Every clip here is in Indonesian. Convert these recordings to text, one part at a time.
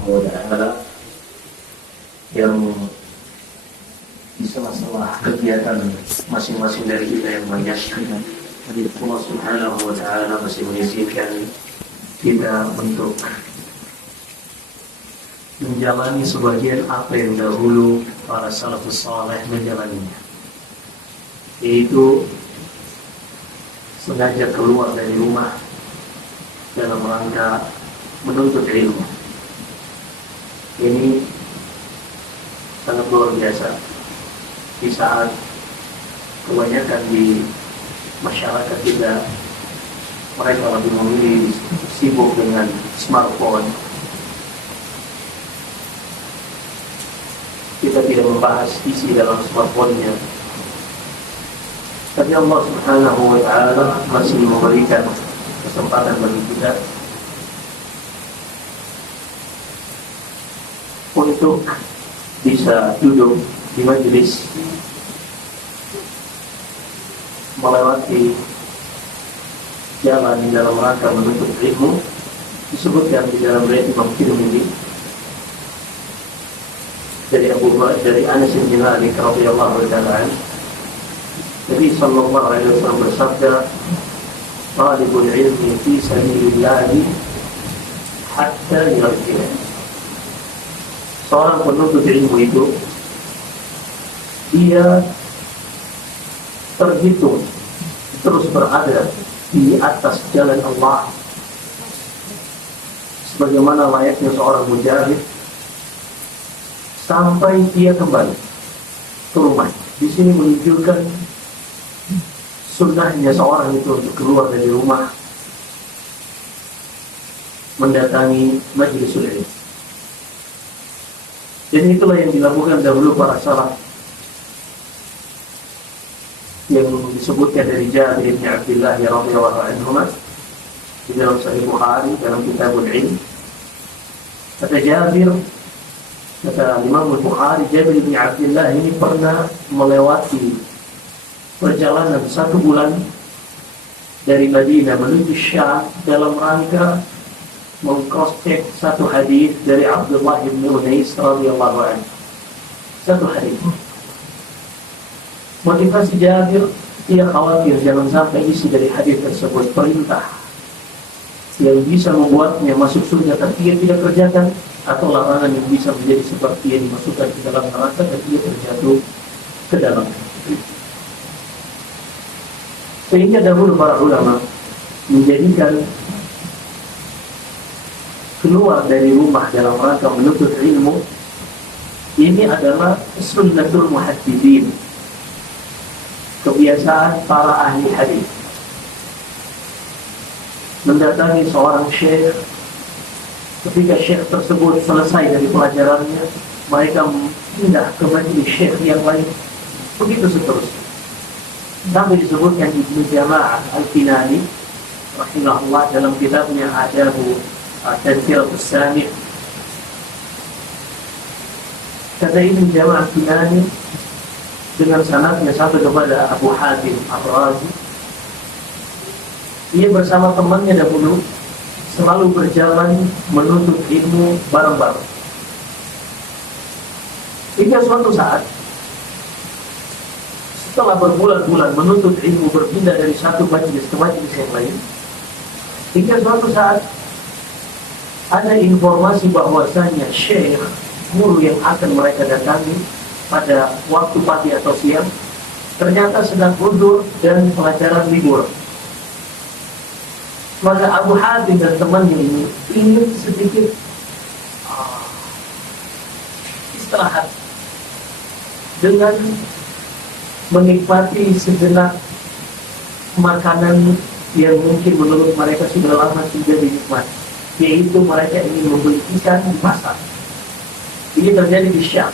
Ta'ala yang di sela-sela kegiatan masing-masing dari kita yang banyak, Allah Subhanahu wa Ta'ala masih mengizinkan kita untuk menjalani sebagian apa yang dahulu para salafus saleh menjalaninya, yaitu sengaja keluar dari rumah dalam rangka menuntut ilmu. Ini sangat luar biasa di saat kebanyakan di masyarakat kita mereka lebih memilih sibuk dengan smartphone. Kita tidak membahas isi dalam smartphone-nya, tapi Allah Subhanahu wa Ta'ala masih memberikan kesempatan bagi kita untuk bisa duduk di majelis, melewati jalan di dalam rangka menuntut ilmu. Disebutkan di dalam riwayat Imam Tirmidzi dari Anas bin Malik radhiyallahu ta'ala anhu, Nabi sallallahu alaihi wasallam bersabda, "Talibul ilmi fi sabilillah hatta yarji'a." Seorang penuntut ilmu itu dia terhitung terus berada di atas jalan Allah sebagaimana layaknya seorang mujahid sampai dia kembali ke rumah. Di sini menunjukkan sunnahnya seorang itu untuk keluar dari rumah mendatangi majlisul ilmu. Dan itulah yang dilakukan dahulu para salaf, yang disebutkan dari Jabir bin Abdullah radhiyallahu anhu di dalam Sahih Bukhari dalam Kitabul Ilm. Kata Jabir, kata Imam Bukhari, Jabir bin Abdullah ini pernah melewati perjalanan 1 bulan dari Madinah menuju Syam dalam rangka meng-cross-check satu hadis dari Abdullah bin Unais radhiyallahu anhu. Satu hadis. Motivasi Jabir, dia khawatir jangan sampai isi dari hadis tersebut perintah yang bisa membuatnya masuk surga tapi dia tidak kerjakan, atau larangan yang bisa menjadi sebab dia dimasukkan ke dalam neraka dan dia terjatuh ke dalam. Sehingga dahulu para ulama menjadikan keluar dari rumah dalam rangka menuntut ilmu ini adalah sunnatul muhaddithin, kebiasaan para ahli hadis. Mendatangi seorang syekh, ketika syekh tersebut selesai dari pelajarannya, mereka pindah ke majelis syekh yang lain, begitu seterusnya. Sampai disebutkan Ibnu Jama'ah Al-Kinani rahimahullah dalam kitabnya Adabu Tadhkiratus Sami', kata Ibnu Jama'ah Al-Kinani dengan sanadnya sampai kepada Abu Hatim Ar-Razi, ia bersama temannya dahulu selalu berjalan menuntut ilmu bareng-bareng. Hingga suatu saat setelah berbulan-bulan menuntut ilmu, berpindah dari satu majelis ke majelis yang lain, hingga suatu saat ada informasi bahwasanya syekh guru yang akan mereka datangi pada waktu pagi atau siang ternyata sedang uzur dan pelajaran libur. Maka Abu Hatim dan temannya ini ingin sedikit istirahat dengan menikmati sejenak makanan yang mungkin menurut mereka sudah lama tidak dinikmati, yaitu mereka ingin membeli ikan di pasar. Ini terjadi di Syam.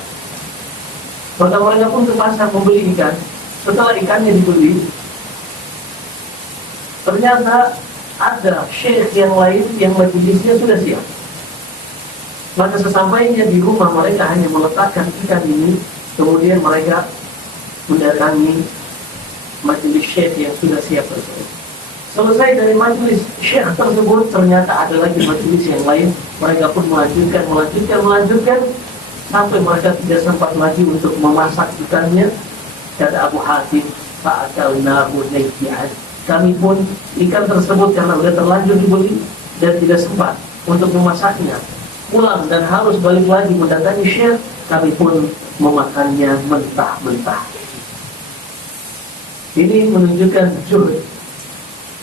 Maka mereka pun ke pasar membeli ikan. Setelah ikannya dibeli, ternyata ada syekh yang lain yang majelisnya sudah siap. Maka sesampainya di rumah mereka hanya meletakkan ikan ini, kemudian mereka mendatangi majelis syekh yang sudah siap tersebut. Selesai dari majelis syekh tersebut, ternyata ada lagi majelis yang lain. Mereka pun melanjutkan sampai mereka tidak sempat lagi untuk memasak ikannya. Kata Abu Hatim, fa'akalnahu nayyi'an. Kami pun ikan tersebut karena sudah terlanjur dibeli dan tidak sempat untuk memasaknya, pulang dan harus balik lagi mendatangi syekh, kami pun memakannya mentah-mentah. Ini menunjukkan juhud,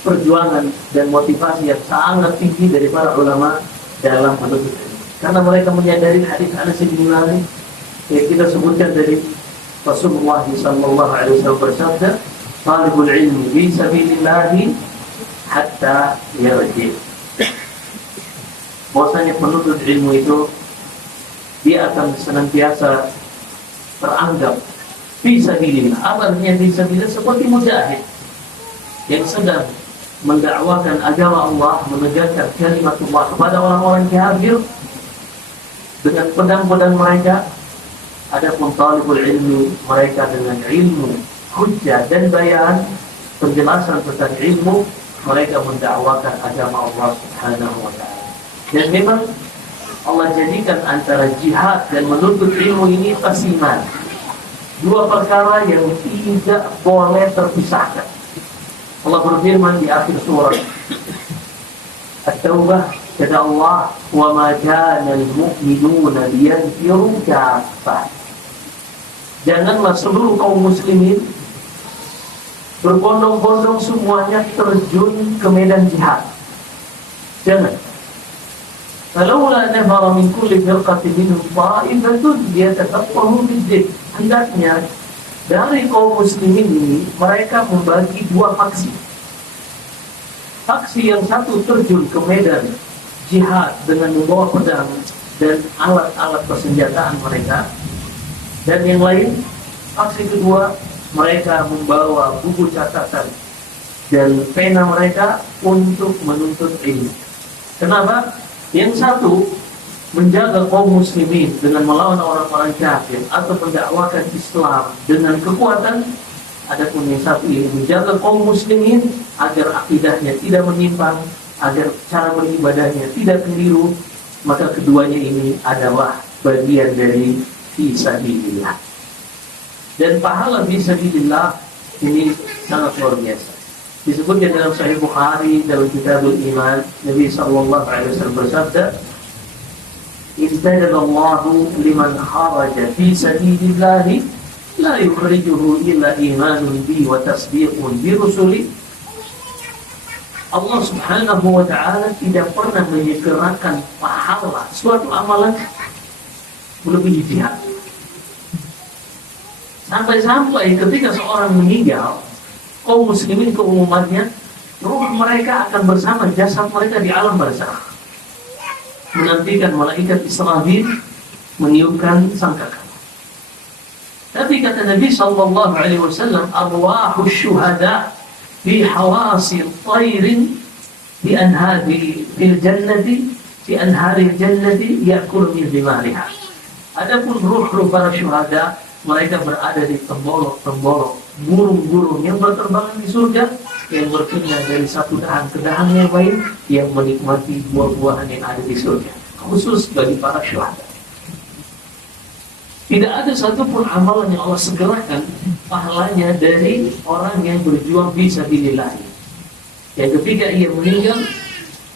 perjuangan dan motivasi yang sangat tinggi dari para ulama dalam menuntut ilmu. Karena mereka menyadari hadis Anas bin Malik yang kita sebutkan dari Rasulullah sallallahu alaihi wasallam bersabda, "Talibul ilmi fi sabilillah hatta yarji." Bahwasanya penuntut ilmu itu dia akan senantiasa teranggap fi sabilillah. Apa artinya fi sabilillah? Seperti mujahid yang sedang mendakwakan agama Allah, menegakkan kalimatullah kepada orang-orang kafir dengan pedang-pedang mereka. Adapun talibul ilmi, mereka dengan ilmu, hujjah dan bayan, penjelasan tentang ilmu, mereka mendakwakan agama Allah Subhanahu wa taala. Dan memang Allah jadikan antara jihad dan menuntut ilmu ini qasiman. Dua perkara yang tidak boleh terpisahkan. Allah berfirman di akhir surah At-Taubah, kata Allah, "Wa ma kana al-mu'minuna liyanfiru kaffah." Janganlah seluruh kaum muslimin berbondong-bondong semuanya terjun ke medan jihad. Jangan. Falaula nafara min kulli firqatin minhum ta'ifatun yatafaqahu fid-din. Hendaknya dari kaum muslimin ini mereka membagi dua faksi. Faksi yang satu terjun ke medan jihad dengan membawa pedang dan alat-alat persenjataan mereka, dan yang lain, faksi kedua, mereka membawa buku catatan dan pena mereka untuk menuntut ilmu. Kenapa? Yang satu menjaga kaum muslimin dengan melawan orang-orang kafir atau mendakwakan Islam dengan kekuatan. Adapun yang satu ini menjaga kaum muslimin agar akidahnya tidak menyimpang, agar cara beribadahnya tidak keliru. Maka keduanya ini adalah bagian dari fisabilillah. Dan pahala fisabilillah ini sangat luar biasa. Disebutkan dalam Sahih Bukhari dalam Kitabul Iman, Nabi sallallahu alaihi wasallam bersabda, "Istadallahu liman kharaja fi sabilillah la yukhrijuhu illa imanun bi wa tasdiqun bi rusuli." Allah Subhanahu wa taala tidak pernah menyegerakan pahala suatu amalan melebihi jihad. Sampai-sampai ketika seorang meninggal, kaum muslimin keumumannya, ruh mereka akan bersama jasad mereka di alam barzakh, menantikan malaikat Israfil meniupkan sangkakala. Tapi kata Nabi sallallahu alaihi wasallam, "Arwahus syuhada fi hawasil tayrin bi anhari fil jannati fi anharil jannati ya'kulu min thimariha." Adapun ruh-ruh para syuhada, mereka berada di tembolok-tembolok burung-burung yang berterbangan di surga, yang berpindah dari satu dahan ke dahan yang lain, yang menikmati buah-buahan yang ada di surga, khusus bagi para syuhada. Tidak ada satupun amalan yang Allah segerakan pahalanya dari orang yang berjuang fisabilillah, yang ketika ia meninggal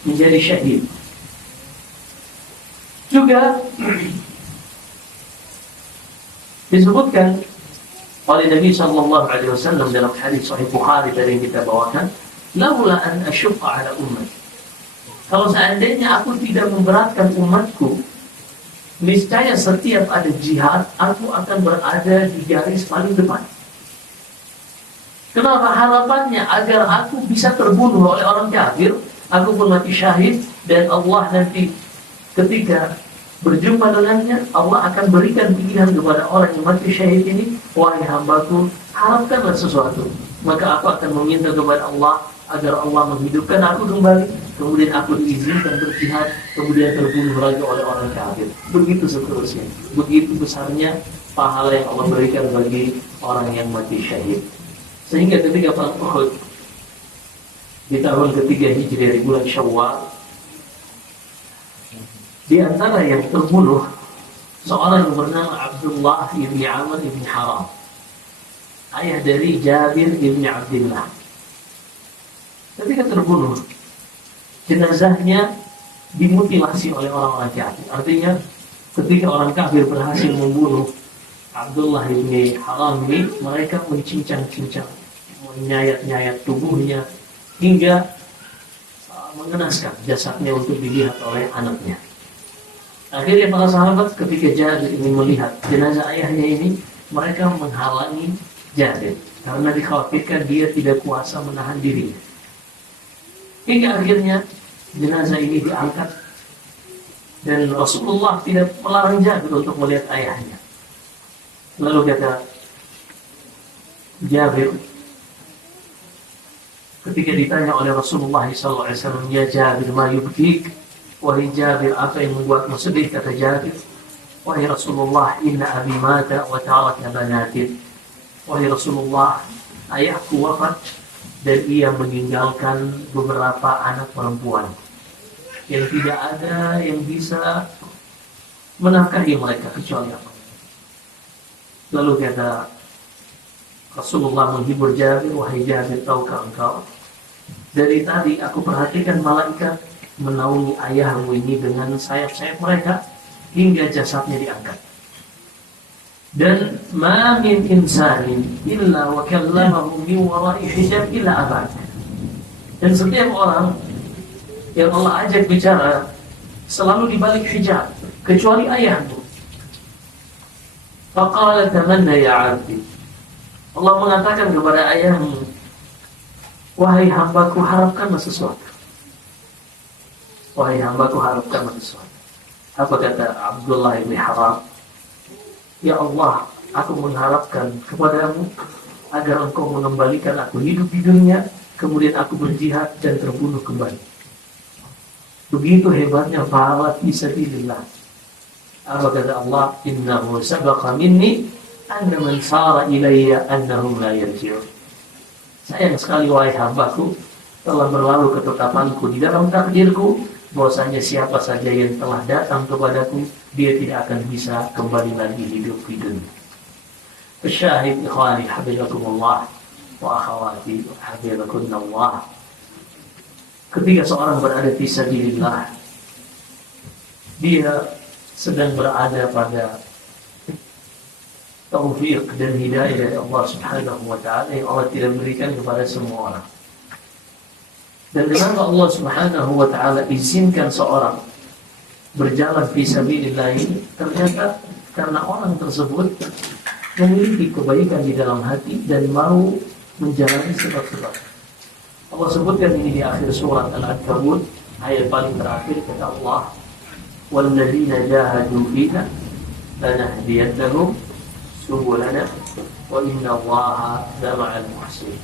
menjadi syahid. Juga disebutkan oleh Nabi sallallahu alaihi wasallam dalam hadis Sahih Bukhari dari yang kita bawakan, "Laula an asyqa ala ummati." Kalau seandainya aku tidak memberatkan umatku, niscaya setiap ada jihad, aku akan berada di garis paling depan. Kenapa? Harapannya agar aku bisa terbunuh oleh orang kafir, aku pun mati syahid, dan Allah nanti ketika berjumpa dengannya, Allah akan berikan pilihan kepada orang yang mati syahid ini, "Wahai hambaku, harapkanlah sesuatu." Maka aku akan meminta kepada Allah agar Allah menghidupkan aku kembali, kemudian aku diizinkan berjihad, kemudian terbunuh lagi oleh orang kafir. Begitu seterusnya. Begitu besarnya pahala yang Allah berikan bagi orang yang mati syahid. Sehingga ketika perang Uhud, di tahun ketiga Hijriah di bulan Syawal. Di antara yang terbunuh seorang yang bernama Abdullah ibn Amr ibn Haram, ayah dari Jabir ibn Abdullah. Ketika terbunuh, jenazahnya dimutilasi oleh orang-orang kafir. Artinya, ketika orang kafir berhasil membunuh Abdullah ibn Haram ini, mereka mencincang-cincang, menyayat-nyayat tubuhnya hingga mengenaskan jasadnya untuk dilihat oleh anaknya. Akhirnya para sahabat ketika Jabir ingin melihat jenazah ayahnya ini, mereka menghalangi Jabir karena dikhawatirkan dia tidak kuasa menahan dirinya. Hingga akhirnya jenazah ini diangkat dan Rasulullah tidak melarang Jabir untuk melihat ayahnya. Lalu kata Jabir, ketika ditanya oleh Rasulullah SAW, "Ya Jabir, ma yubkik?" Wahai Jabir, apa yang membuatmu sedih? Kata Jabir, "Wahai Rasulullah, inna abi mata wa taraka banatin." Wahai Rasulullah, ayahku wafat dan ia meninggalkan beberapa anak perempuan yang tidak ada yang bisa menafkahi mereka kecuali aku. Lalu kata Rasulullah menghibur Jabir, "Wahai Jabir, tahukah engkau, dari tadi aku perhatikan malaikat menaungi ayahmu ini dengan sayap-sayap mereka hingga jasadnya diangkat. Dan ma min insanin illa wa kallamahu min wara'i hijab illa abad." Dan setiap orang yang Allah ajak bicara selalu di balik hijab kecuali ayahmu. Faqala tamanna ya 'abdi. Allah mengatakan kepada ayahmu, "Wahai hambaku, harapkanlah sesuatu. Wahai hambaku, harapkanlah sesuatu." Apa kata Abdullah bin Haram? "Ya Allah, aku mengharapkan kepadamu agar engkau mengembalikan aku hidup di dunia, kemudian aku berjihad dan terbunuh kembali." Begitu hebatnya pahala fi sabilillah. Apa kata Allah? "Innahu sabaqa minni anna man sara ilayya annahum la yarji'un." Sayang sekali wahai hambaku, telah berlalu ketetapanku di dalam takdirku bahwasanya siapa saja yang telah datang kepadaku, dia tidak akan bisa kembali lagi hidup di dunia. Syahid ikhwani habibakumullah wa akhawati habibakunallah. Ketika seorang berada fi sabilillah, dia sedang berada pada taufik dan hidayah dari Allah Subhanahu wa taala yang Allah tidak berikan kepada semua orang. Dan kenapa Allah Subhanahu wa taala izinkan seorang berjalan fi sabilillah ini? Ternyata karena orang tersebut memiliki kebaikan di dalam hati dan mau menjalani sebab-sebab. Allah sebutkan ini di akhir surat Al-Ankabut, ayat paling terakhir, kata Allah, "Walladzina jahadu fina lanahdiyannahum subulana wa innallaha lama'al muhsinin."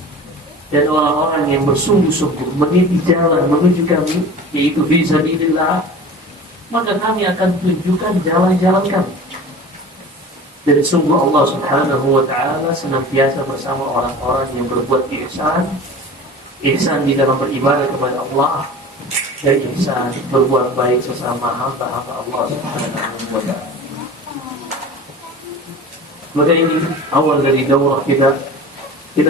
Dan orang-orang yang bersungguh-sungguh meniti jalan menuju kami, yaitu fi sabilillah, maka kami akan tunjukkan jalan-jalan kami. Dan sungguh Allah Subhanahu wa taala senantiasa bersama orang-orang yang berbuat ihsan di dalam beribadah kepada Allah, dan ihsan berbuat baik sesama hamba-hamba Allah Subhanahu wa taala. Maka ini awal dari daurah kita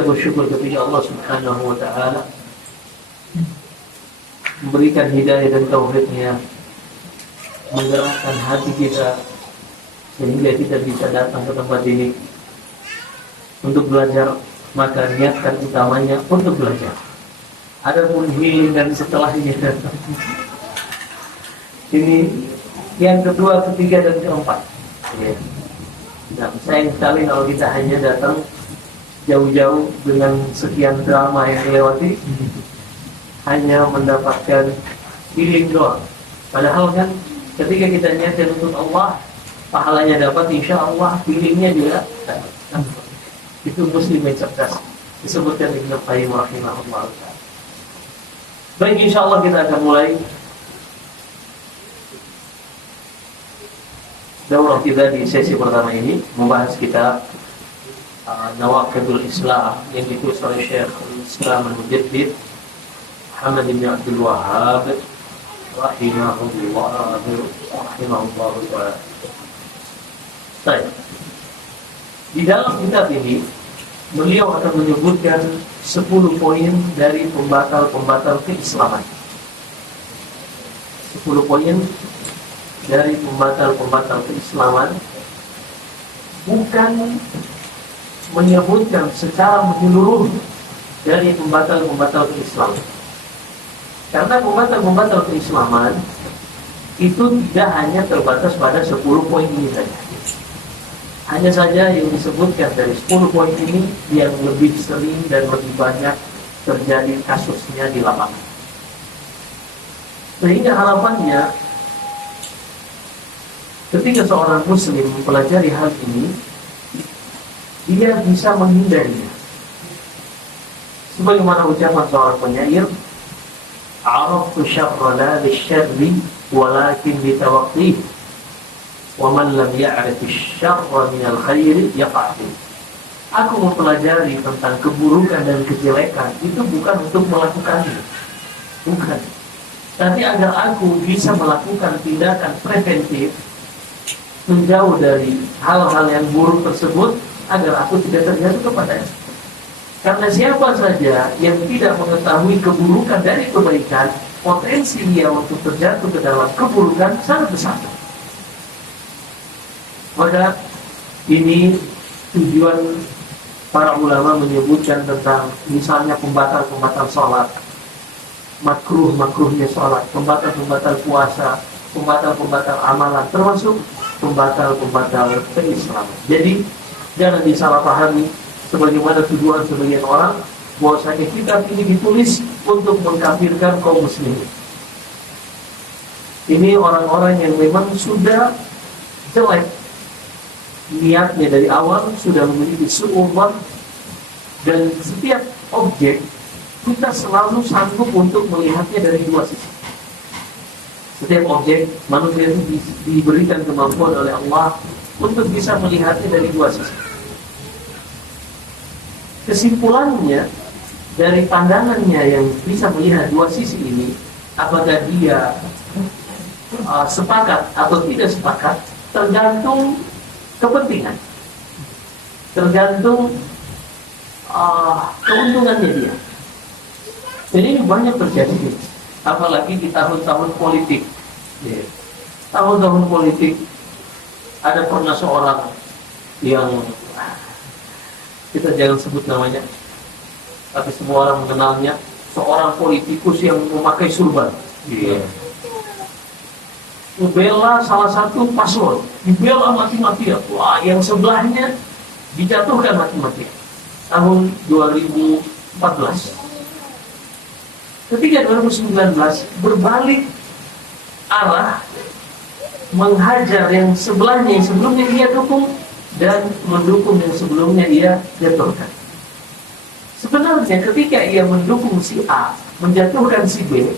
bersyukur kepada Allah Subhanahu wa taala memberikan hidayah dan taufiknya, menggerakkan hati kita sehingga kita bisa datang ke tempat ini untuk belajar. Maka niatkan utamanya untuk belajar. Adapun healing dan setelahnya ini yang kedua, ketiga, dan keempat. Nah, sayang sekali kalau kita hanya datang jauh-jauh dengan sekian drama yang dilewati, hanya mendapatkan healing doang. Padahal kan ketika kita niatkan untuk Allah, pahalanya dapat, insya Allah healingnya juga dapat. Itu muslim yang cerdas, disebutkan Ibnu Qayyim rahimahullah. Baik, insya Allah kita akan mulai daurah kita di sesi pertama ini, membahas kitab Nawaqidul Islam yang ditulis oleh Syekh Islam Al-Mujaddid Muhammad bin Abdul Wahhab rahimahullah ta'ala. Baik. Di dalam kitab ini beliau akan menyebutkan 10 poin dari pembatal-pembatal keislaman. 10 poin dari pembatal-pembatal keislaman, bukan menyebutkan secara menyeluruh dari pembatal-pembatal keislaman. Karena pembatal-pembatal keislaman itu tidak hanya terbatas pada 10 poin ini saja. Hanya saja yang disebutkan dari 10 poin ini yang lebih sering dan lebih banyak terjadi kasusnya di lapangan. Sehingga harapannya ketika seorang muslim mempelajari hal ini, dia bisa menghindarinya. Sebagaimana ucapan seorang penyair, "Araftu syarra la bisyarri walakin bitawaqqih, wa man lam ya'rif asy-syarra min al-khairi yaqa'u." Aku mempelajari tentang keburukan dan kejelekan itu bukan untuk melakukannya, bukan, tapi agar aku bisa melakukan tindakan preventif menjauh dari hal-hal yang buruk tersebut, agar aku tidak terjatuh kepadanya. Karena siapa saja yang tidak mengetahui keburukan dari kebaikan, potensi dia untuk terjatuh ke dalam keburukan sangat besar. Maka ini tujuan para ulama menyebutkan tentang misalnya pembatal-pembatal sholat, makruhnya sholat, pembatal-pembatal puasa, pembatal-pembatal amalan, termasuk pembatal-pembatal keislaman. Jadi jangan disalahpahami sebagaimana tuduhan sebagian orang bahwasanya kitab ini ditulis untuk mengkafirkan kaum muslimin. Ini orang-orang yang memang sudah jelek niatnya dari awal, sudah memiliki su'udzon, dan setiap objek kita selalu sanggup untuk melihatnya dari dua sisi. Setiap objek manusia itu diberikan kemampuan oleh Allah untuk bisa melihatnya dari dua sisi. Kesimpulannya dari pandangannya yang bisa melihat dua sisi ini, apakah dia sepakat atau tidak sepakat, tergantung kepentingan, tergantung keuntungannya dia. Jadi ini banyak terjadi, apalagi di tahun-tahun politik. Tahun-tahun politik ada pernah seorang yang kita jangan sebut namanya, tapi semua orang mengenalnya, seorang politikus yang memakai surban. Membela salah satu paslon, dibela mati-matian. Wah, yang sebelahnya dijatuhkan mati-matian. Tahun 2014. Ketika 2019 berbalik arah, menghajar yang sebelahnya, yang sebelumnya dia dukung, dan mendukung yang sebelumnya dia jatuhkan. Sebenarnya ketika ia mendukung si A, menjatuhkan si B,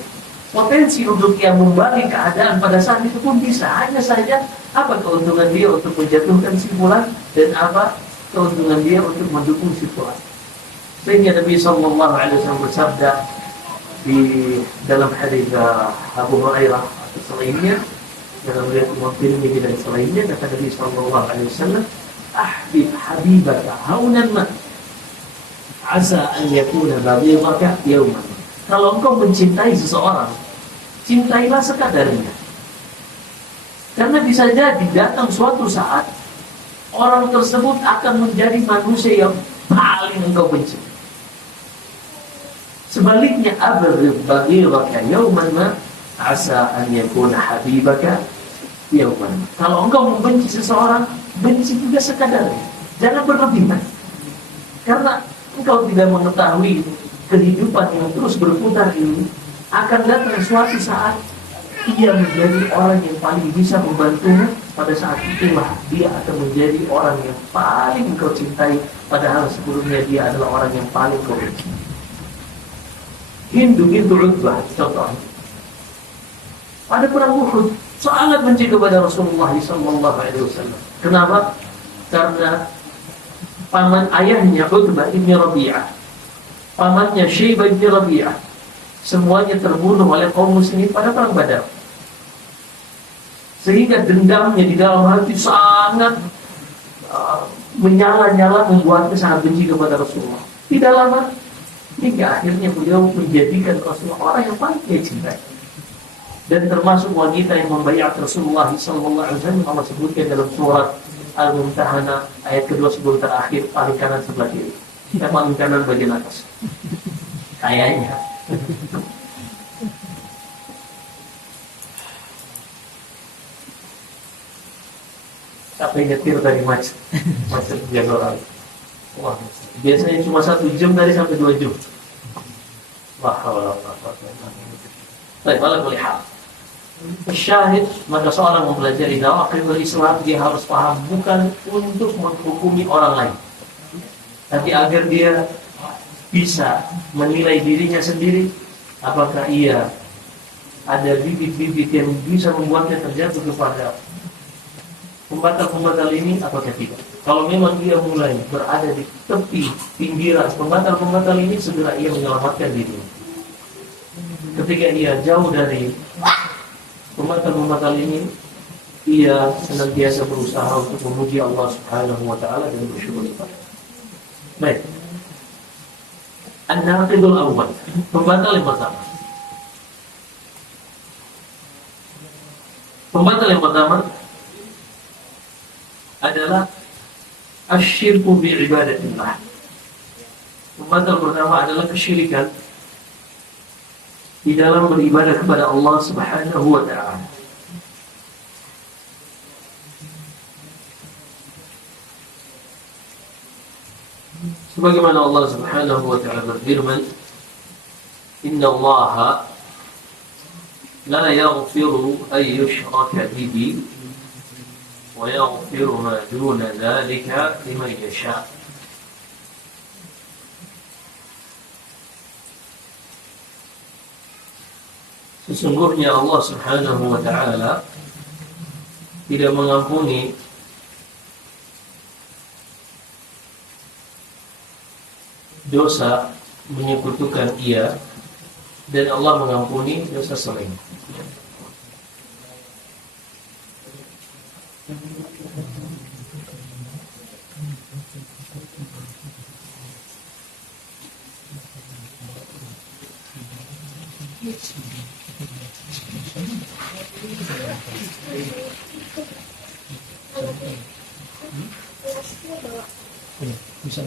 potensi untuk ia membalik keadaan pada saat itu pun bisa. Hanya saja apa keuntungan dia untuk menjatuhkan si fulan, dan apa keuntungan dia untuk mendukung si fulan. Sehingga Nabi SAW bersabda di dalam hadis Abu Hurairah atau selainnya, dalam riwayat Tirmidzi dan selainnya, kata Nabi SAW, "Ahbib habibaka haunan ma, asa an yakuna baghidaka yawman." Kalau engkau mencintai seseorang, cintailah sekadarnya. Karena bisa jadi datang suatu saat orang tersebut akan menjadi manusia yang paling engkau benci. Sebaliknya, abghid baghidaka yawman ma, asa an yakuna habibaka yawman. Kalau engkau membenci seseorang, benci juga sekadarnya, jangan berlebihan. Karena engkau tidak mengetahui kehidupan yang terus berputar ini, akan datang suatu saat ia menjadi orang yang paling bisa membantumu. Pada saat itulah dia akan menjadi orang yang paling engkau cintai, padahal sebelumnya dia adalah orang yang paling kau benci. Hindu bintu Utbah contohnya, pada perang Uhud sangat benci kepada Rasulullah SAW. Kenapa? Karena paman ayahnya Utbah ibn Rabi'ah, pamannya Syaibah ibn Rabi'ah, semuanya terbunuh oleh kaum muslimin pada perang Badar. Sehingga dendamnya di dalam hati sangat menyala-nyala, membuatnya sangat benci kepada Rasulullah. Di dalam hati, hingga akhirnya beliau menjadikan Rasulullah orang yang paling dia cintai. Dan termasuk wanita yang membayar Rasulullah SAW, Allah sebutkan dalam surat Al-Mumtahanah ayat kedua sebelum terakhir, paling kanan sebelah kiri. Kita paling kanan bagian atas. Kayaknya. Tapi nyetir dari macet Januari. Wah, biasanya cuma 1 jam dari sampai 2 jam. Wah, baik, malah boleh hal. Syahid, maka seorang mempelajari nawaqidul Islam, dia harus paham bukan untuk menghukumi orang lain, tapi agar dia bisa menilai dirinya sendiri, apakah ia ada bibit-bibit yang bisa membuatnya terjatuh kepada pembatal-pembatal ini atau tidak. Kalau memang ia mulai berada di tepi pinggiran pembatal-pembatal ini, segera ia menyelamatkan diri. Ketika ia jauh dari pembatal-pembatal ini, ia senantiasa berusaha untuk memuji Allah Subhanahu wa taala dan bersyukur kepada. Baik. An-naqidul awwal, pembatal yang pertama. Pembatal yang pertama adalah asyirku bi ibadatillah. Pembatal pertama adalah kesyirikan di dalam beribadah kepada Allah Subhanahu wa ta'ala. Sebagaimana Allah Subhanahu wa ta'ala berfirman, "Inna Allaha la yaghfiru an yushraka bihi wa yaghfiru ma duna dzalika liman yasha'." Sesungguhnya Allah Subhanahu wa ta'ala tidak mengampuni dosa menyekutukan Ia, dan Allah mengampuni dosa selain. Bisa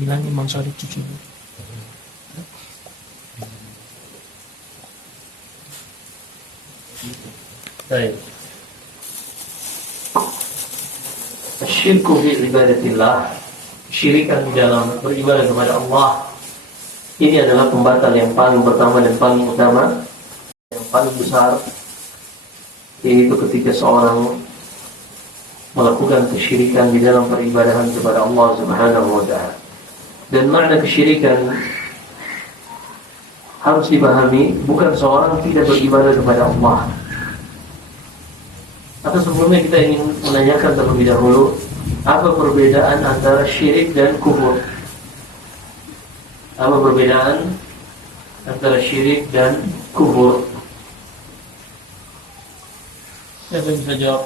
bilang Imam Sadiq cucu. Baik. Asyirku bi ibadatillah, syirikan di dalam beribadah kepada Allah. Ini adalah pembatal yang paling pertama dan paling utama, yang paling besar, yaitu ketika seorang melakukan kesyirikan di dalam peribadahan kepada Allah Subhanahu wa ta'ala. Dan makna kesyirikan harus dipahami, bukan seorang tidak beribadah kepada Allah. Atau sebelumnya kita ingin menanyakan terlebih dahulu, apa perbedaan antara syirik dan kufur? Apa perbedaan antara syirik dan kufur? Siapa yang bisa jawab?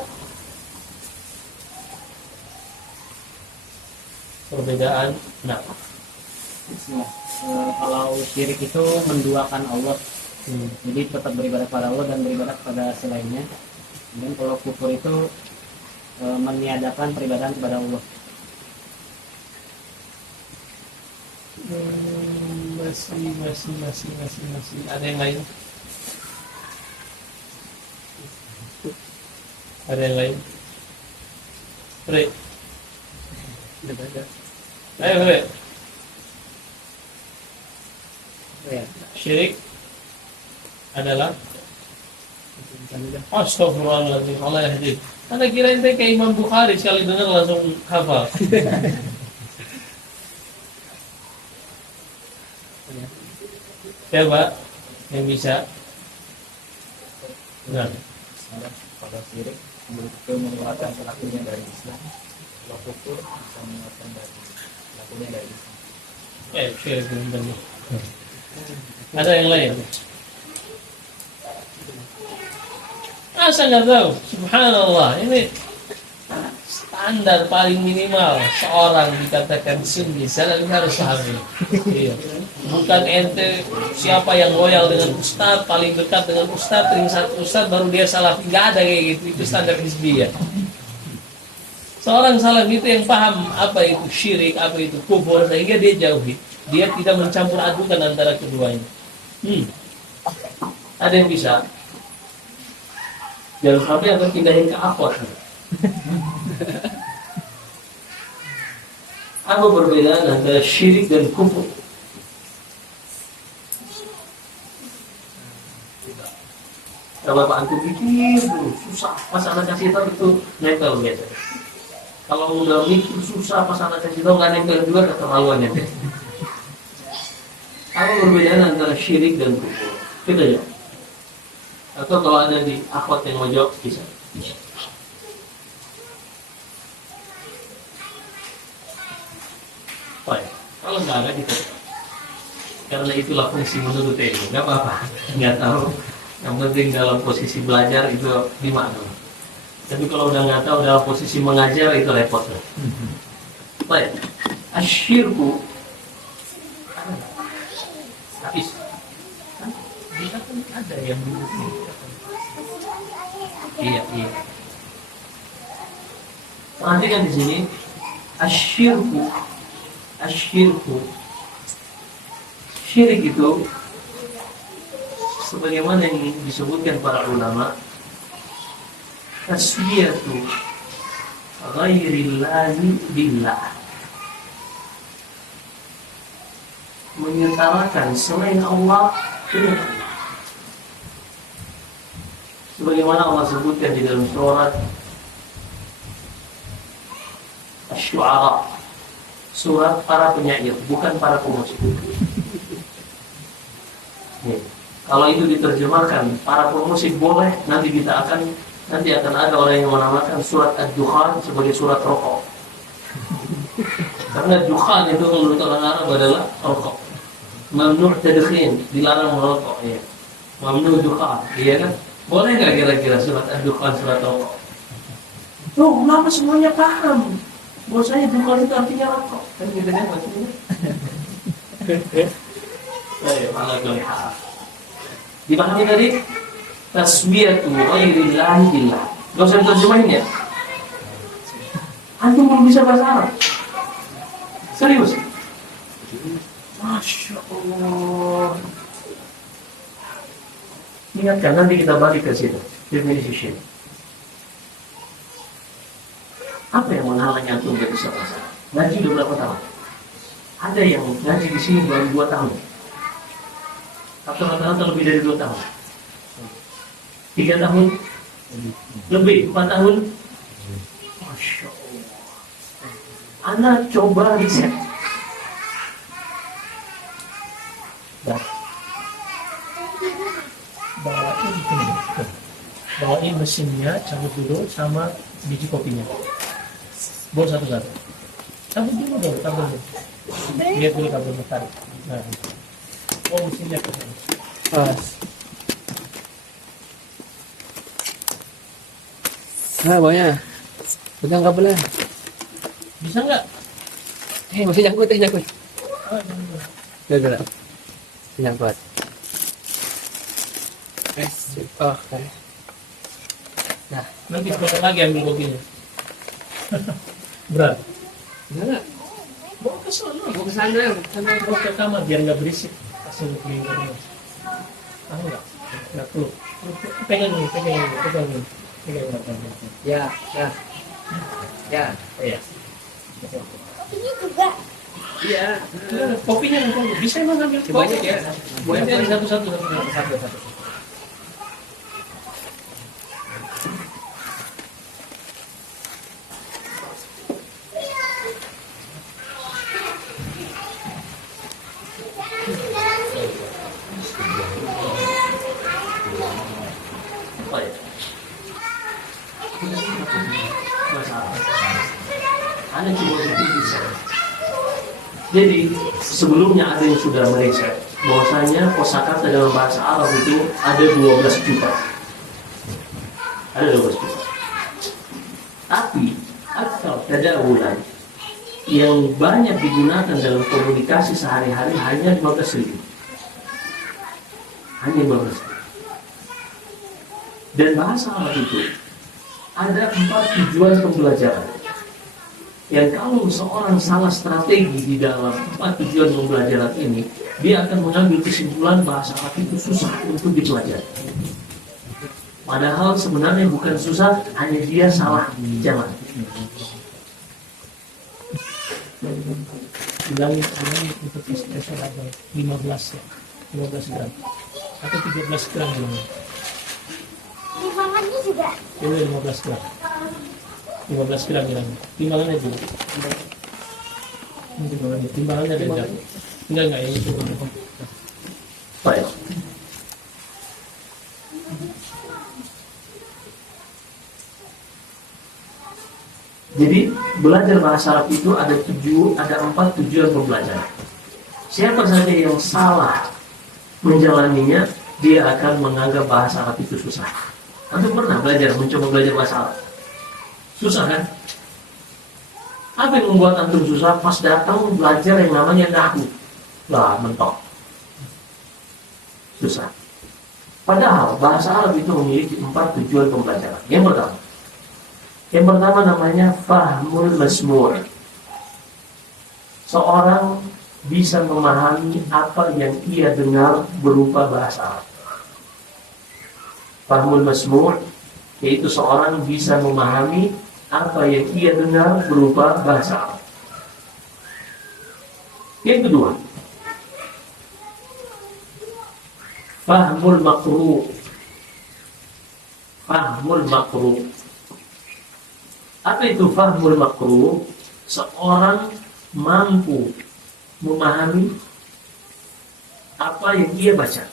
Perbedaan, nah. Kalau syirik itu menduakan Allah, jadi tetap beribadah kepada Allah dan beribadah kepada selainnya. Dan kalau kufur itu meniadakan peribadahan kepada Allah. Masih. Ada yang lain? Ada yang lain? Baik. Ayo, baik. Syirik adalah astagfirullahaladzim, Allah yahdi. Anda kira ente kayak Imam Bukhari, sekali dengar langsung hafal. Siapa yang bisa? Nah, Kalau syirik itu mengeluarkan pelakunya dari Islam. Kalau kufur bisa mengeluarkan dari lakunya dari Islam. Syirik belum benar. Ada yang lain? Saya nggak tahu. Subhanallah, ini standar paling minimal seorang dikatakan sunni itu harus paham ini. Iya. Bukan ente siapa yang loyal dengan ustadz, paling dekat dengan ustadz, ring satu ustadz baru dia salafi. Nggak ada kayak gitu. Itu standar hizbiyah. Seorang salafi itu yang paham apa itu syirik, apa itu kufur, sehingga dia jauhi. Dia tidak mencampur adukan antara keduanya. Ada yang bisa? Jangan sampai atau pindahin ke akhwat. Apa perbedaan antara syirik dan kufur? Kalau Pak Antum pikir dulu, susah. Pas anak kasih tahu itu nempel biasa. Kalau udah mikir susah, pas anak kasih tahu nggak nempel juga keterlaluan ya. Apa perbedaan antara syirik dan kufur? Kita ya. Atau kalau ada di akhwat yang mau jawab bisa. Baik, kalau nggak ada kita. Karena itulah fungsi menuntut ilmu. Nggak apa-apa, nggak tahu. Yang penting dalam posisi belajar itu dimaklum. Tapi kalau udah nggak tahu dalam posisi mengajar itu repot. Baik, asyirku. Habis. Kita kan ada yang duduk. Iya. Perhatikan di sini asyirku. Syirik itu sebagaimana yang disebutkan para ulama, taswiyatu ghairillahi billah, menyetarakan selain Allah dengan Allah. Sebagaimana Allah sebutkan di dalam surat Asy-Syu'ara, surat para penyair, bukan para pemusik. Kalau itu diterjemahkan para pemusik boleh, nanti akan ada orang yang menamakan surat Ad-Dukhan sebagai surat rokok. Karena dukhan itu menurut orang Arab adalah rokok. Mamnu' tadkhin, dilarang merokok, ya. Mamnu' dukhan, iya kan? Boleh nggak kira-kira surat Ad-Dukhan surat rokok? Tuh, kenapa semuanya paham? Bahwasanya dukhan itu artinya rokok. Kan gitu kan maksudnya? Baik, malah gelap. Dipahami tadi? Taswiyatu ghairillahi billah. Gak usah diterjemahin ya? Antum belum bisa bahasa Arab? Serius? Masya Allah. Ingatkan, nanti kita balik ke situ. Definisi syirik. Apa yang menghalangi antum gak bisa bahasa Arab? Ngaji udah berapa tahun? Ada yang ngaji di sini baru 2 tahun. Atau rata-rata lebih dari 2 tahun. 3 tahun lebih, 4 tahun. Masya Allah. Anak coba riset. Bawain mesinnya, cabut dulu sama biji kopinya. Bawa satu-satu. Cabut dulu dong, kabel. Lihat dulu kabelnya tarik. Nah. Oh, mesinnya ke sana. Bawanya. Pegang kabelnya. Bisa nggak? Masih nyangkut. Oh, Gak. Nyangkut. Oke. Nah, nanti besok lagi ambil kopinya. Berat. Enggak. Bawa ke sana. Mau ke sana. Bawa ke kamar biar nggak berisik. Kasih cleaner. Tahu nggak? Nggak perlu. Pegang dulu. Ya. Iya. Ini juga. Iya. Kopinya nggak bisa emang ambil. Banyak ya. Boleh satu. Anda coba berpikir saja. Jadi sebelumnya ada yang sudah meriset bahwasanya kosakata dalam bahasa Arab itu ada 12 juta. Ada 12 juta. Tapi akal tadawulan yang banyak digunakan dalam komunikasi sehari-hari hanya 15.000. Hanya 15.000. Dan bahasa Arab itu ada 4 tujuan pembelajaran. Yang kalau seorang salah strategi di dalam 4 tujuan pembelajaran ini, dia akan mengambil kesimpulan bahasa Arab itu susah untuk dipelajari. Padahal sebenarnya bukan susah, hanya dia salah jalan. Ulangi untuk espresso ada 15 ya, 15 gram atau 13 gram ya. Timbangannya juga. Ini 15 gram. 15 gram ya. Timbangannya juga. Timbangannya beda. Enggak ini timbangannya. Baik. Jadi belajar bahasa Arab itu ada 4 tujuan pembelajaran. Siapa saja yang salah menjalaninya, dia akan menganggap bahasa Arab itu susah. Antum pernah mencoba belajar bahasa Arab? Susah kan? Apa yang membuat antum susah? Pas datang belajar yang namanya nahwu. Lah, mentok. Susah. Padahal bahasa Arab itu memiliki 4 tujuan pembelajaran. Yang pertama namanya fahmul masmur. Seorang bisa memahami apa yang ia dengar berupa bahasa Arab. Fahmul masmur, yaitu seorang bisa memahami apa yang ia dengar berupa bahasa Arab. Yang kedua, fahmul makruh. Fahmul makruh. Apa itu fahmul makruh? Seorang mampu memahami apa yang ia baca.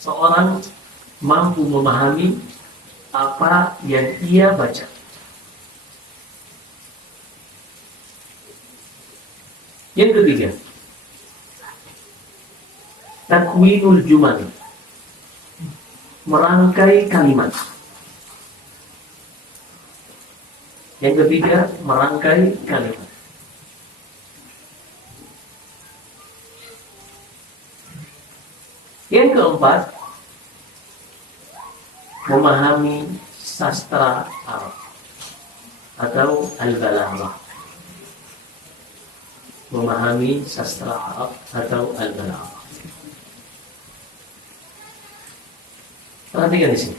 Seorang mampu memahami apa yang ia baca. Yang ketiga, takwinul jumal, merangkai kalimat. Yang ketiga, merangkai kalimat. Yang keempat, memahami sastra Arab atau al-balaghah. Memahami sastra Arab atau al-balaghah. Perhatikan di sini.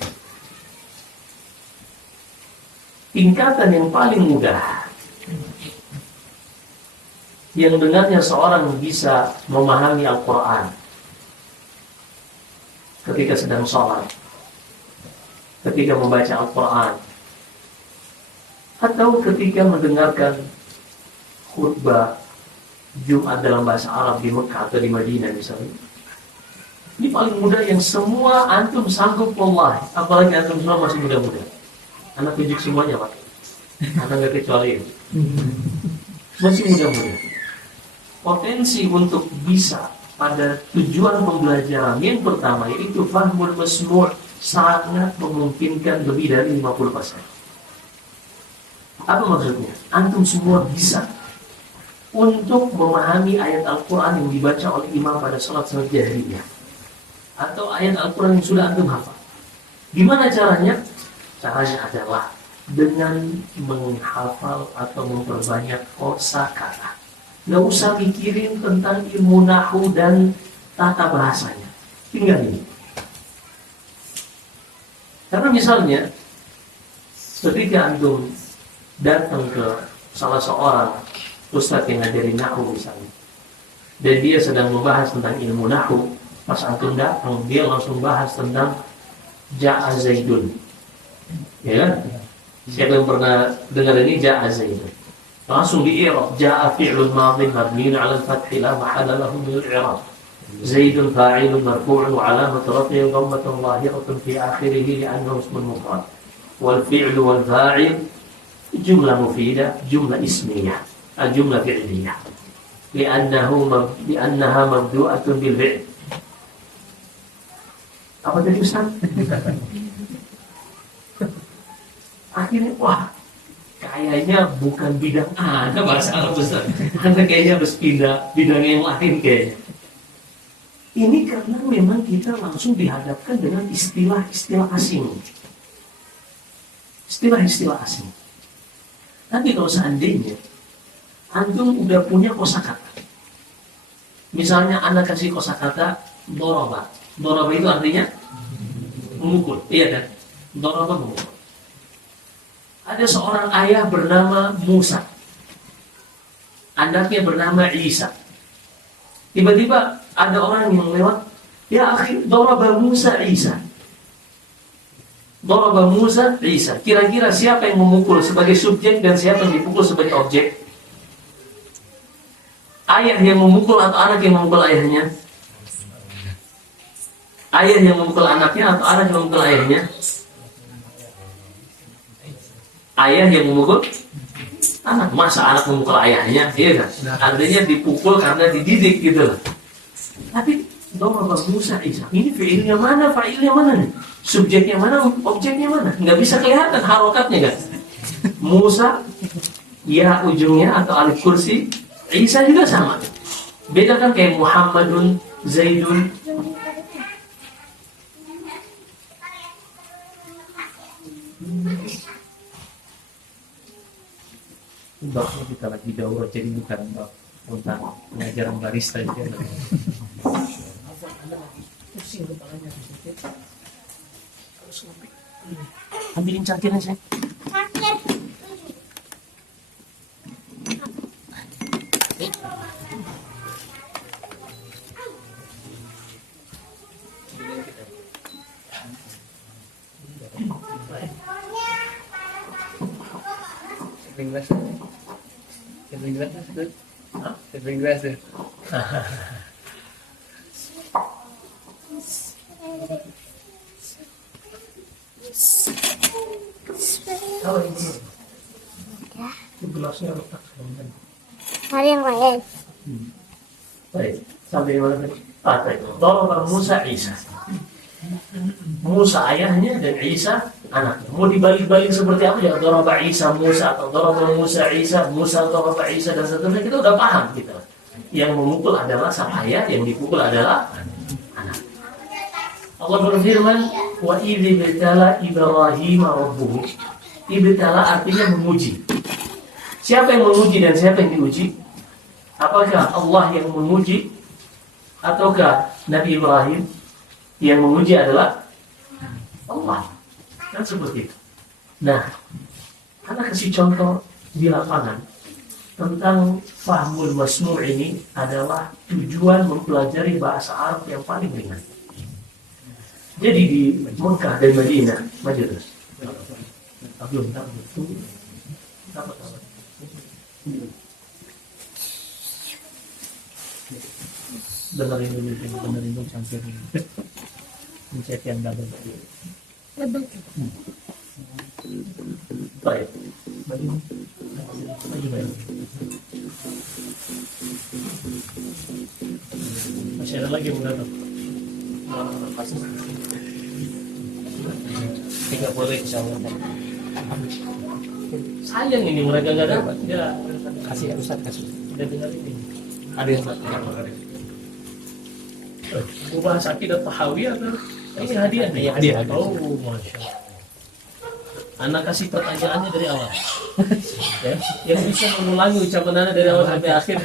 Tingkatan yang paling mudah yang dengannya seorang bisa memahami Al-Quran ketika sedang sholat, ketika membaca Al-Quran, atau ketika mendengarkan khutbah Jumat dalam bahasa Arab di Mekah atau di Madinah misalnya. Ini paling mudah yang semua antum sanggup, wallahi, apalagi antum semua masih muda-muda. Anak tunjuk semuanya, Pak. Anak nggak kecuali masih muda-muda. Potensi untuk bisa pada tujuan pembelajaran yang pertama, yaitu fahmul masmu' sangat memungkinkan lebih dari 50%. Apa maksudnya? Antum semua bisa untuk memahami ayat Al-Quran yang dibaca oleh imam pada salat jahriyah, atau ayat Al-Quran yang sudah antum hafal. Gimana caranya? Caranya adalah dengan menghafal atau memperbanyak kosakata. Nggak usah mikirin tentang ilmu nahwu dan tata bahasanya. Tinggal ini. Karena misalnya, ketika antum datang ke salah seorang ustadz yang ngajarin nahwu misalnya, dan dia sedang membahas tentang ilmu nahwu, pas antum datang, dia langsung bahas tentang ja'a Zaidun. Ya kan? Siapa yang pernah dengar ini ja'a Zaidun? Langsung di-i'rab, ja'a fi'lun madhin mabniun 'ala al-fath la mahalla lahu min al-i'rab. Zaidun fa'ilun marfu'un wa 'alamat raf'ihi dhammatun zahiratun fi akhirih li'annahu ismun mufrad. Wal fi'lu wal fa'il jumlah mufidah, jumlah ismiyah, jumlah fi'liyah. Li'annaha mabdu'atun bil fi'l. Apa tadi Ustaz? Akhirnya, wah, kayaknya bukan bidang ada bahasa Arab Ustaz. Anda kayaknya harus pindah bidang yang lain kayaknya. Ini karena memang kita langsung dihadapkan dengan istilah-istilah asing. Istilah-istilah asing. Tapi kalau seandainya antum udah punya kosakata, misalnya anda kasih kosakata doraba. Doraba itu artinya memukul, iya kan? Doraba memukul. Ada seorang ayah bernama Musa, anaknya bernama Isa. Tiba-tiba ada orang yang lewat, ya akhi, doraba Musa Isa. Doraba Musa Isa. Kira-kira siapa yang memukul sebagai subjek dan siapa yang dipukul sebagai objek? Ayah yang memukul atau anak yang memukul ayahnya? Ayah yang memukul anaknya atau anak yang memukul ayahnya? Ayah yang memukul anak. Masa anak memukul ayahnya? Iya kan? Artinya dipukul karena dididik gitu loh. Tapi doraba Musa Isa, ini fi'ilnya mana, fa'ilnya mana nih? Subjeknya mana, objeknya mana? Nggak bisa kelihatan harokatnya kan? Musa, ya ujungnya atau alif kursi. Isa juga sama. Beda kan kayak Muhammadun, Zaidun. Bahwa kita lagi daurah, jadi bukan tentang pengajaran barista itu. Ambilin cangkirnya saya. Bring glass. Bring glass. Bring glass. Kalau ini gelasnya letak. Ada yang lain. Baik, sampai mana tadi? Tadi, doraba Musa Isa. Musa ayahnya dan Isa anaknya. Mau dibalik-balik seperti apa ya? Doraba Isa Musa atau doraba Musa Isa, Musa doraba Isa dan seterusnya, kita udah paham gitu. Yang memukul adalah sang ayah, yang dipukul adalah anak. Allah berfirman, wa idh ibtala Ibrahim rabbuhu. Ibtala artinya menguji. Siapa yang menguji dan siapa yang diuji? Apakah Allah yang menguji ataukah Nabi Ibrahim? Yang menguji adalah Allah. Kan seperti itu. Nah, karena kasih contoh di lapangan tentang fahmul masmu' ini adalah tujuan mempelajari bahasa Arab yang paling ringan. Jadi di Mekah dan Madinah, majelis. Belum tahu. Dengerin dulu cangkir. Mencet yang double. Baik. Masih ada lagi yang datang. Tidak boleh disalurkan. Sayang ini mereka nggak dapat. Ya Kasih ya Ustaz, kasih. udah dengar ini. Ada yang satu. Mau bahas akidah tahawiyah atau ini hadiah nih? Hadiah. Oh, masya Allah. Anak kasih pertanyaannya dari awal. Ya, yang bisa mengulangi ucapan Anda dari awal sampai akhir.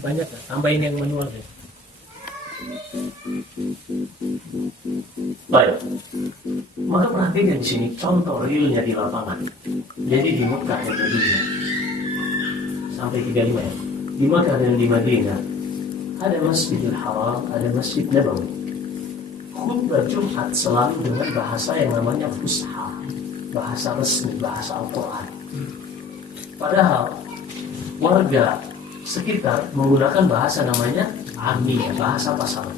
Banyak lah, tambahin yang manual ya. Baik. Maka perhatikan di sini contoh realnya di lapangan. Jadi di Mekah dan Madinah sampai 35 ya. Di Mekah dan di Madinah ada Masjidil Haram, ada Masjid Nabawi. Khutbah Jumat selalu dengan bahasa yang namanya fusha, bahasa resmi, bahasa Al-Quran. Padahal warga sekitar menggunakan bahasa namanya amiyah, bahasa pasaran.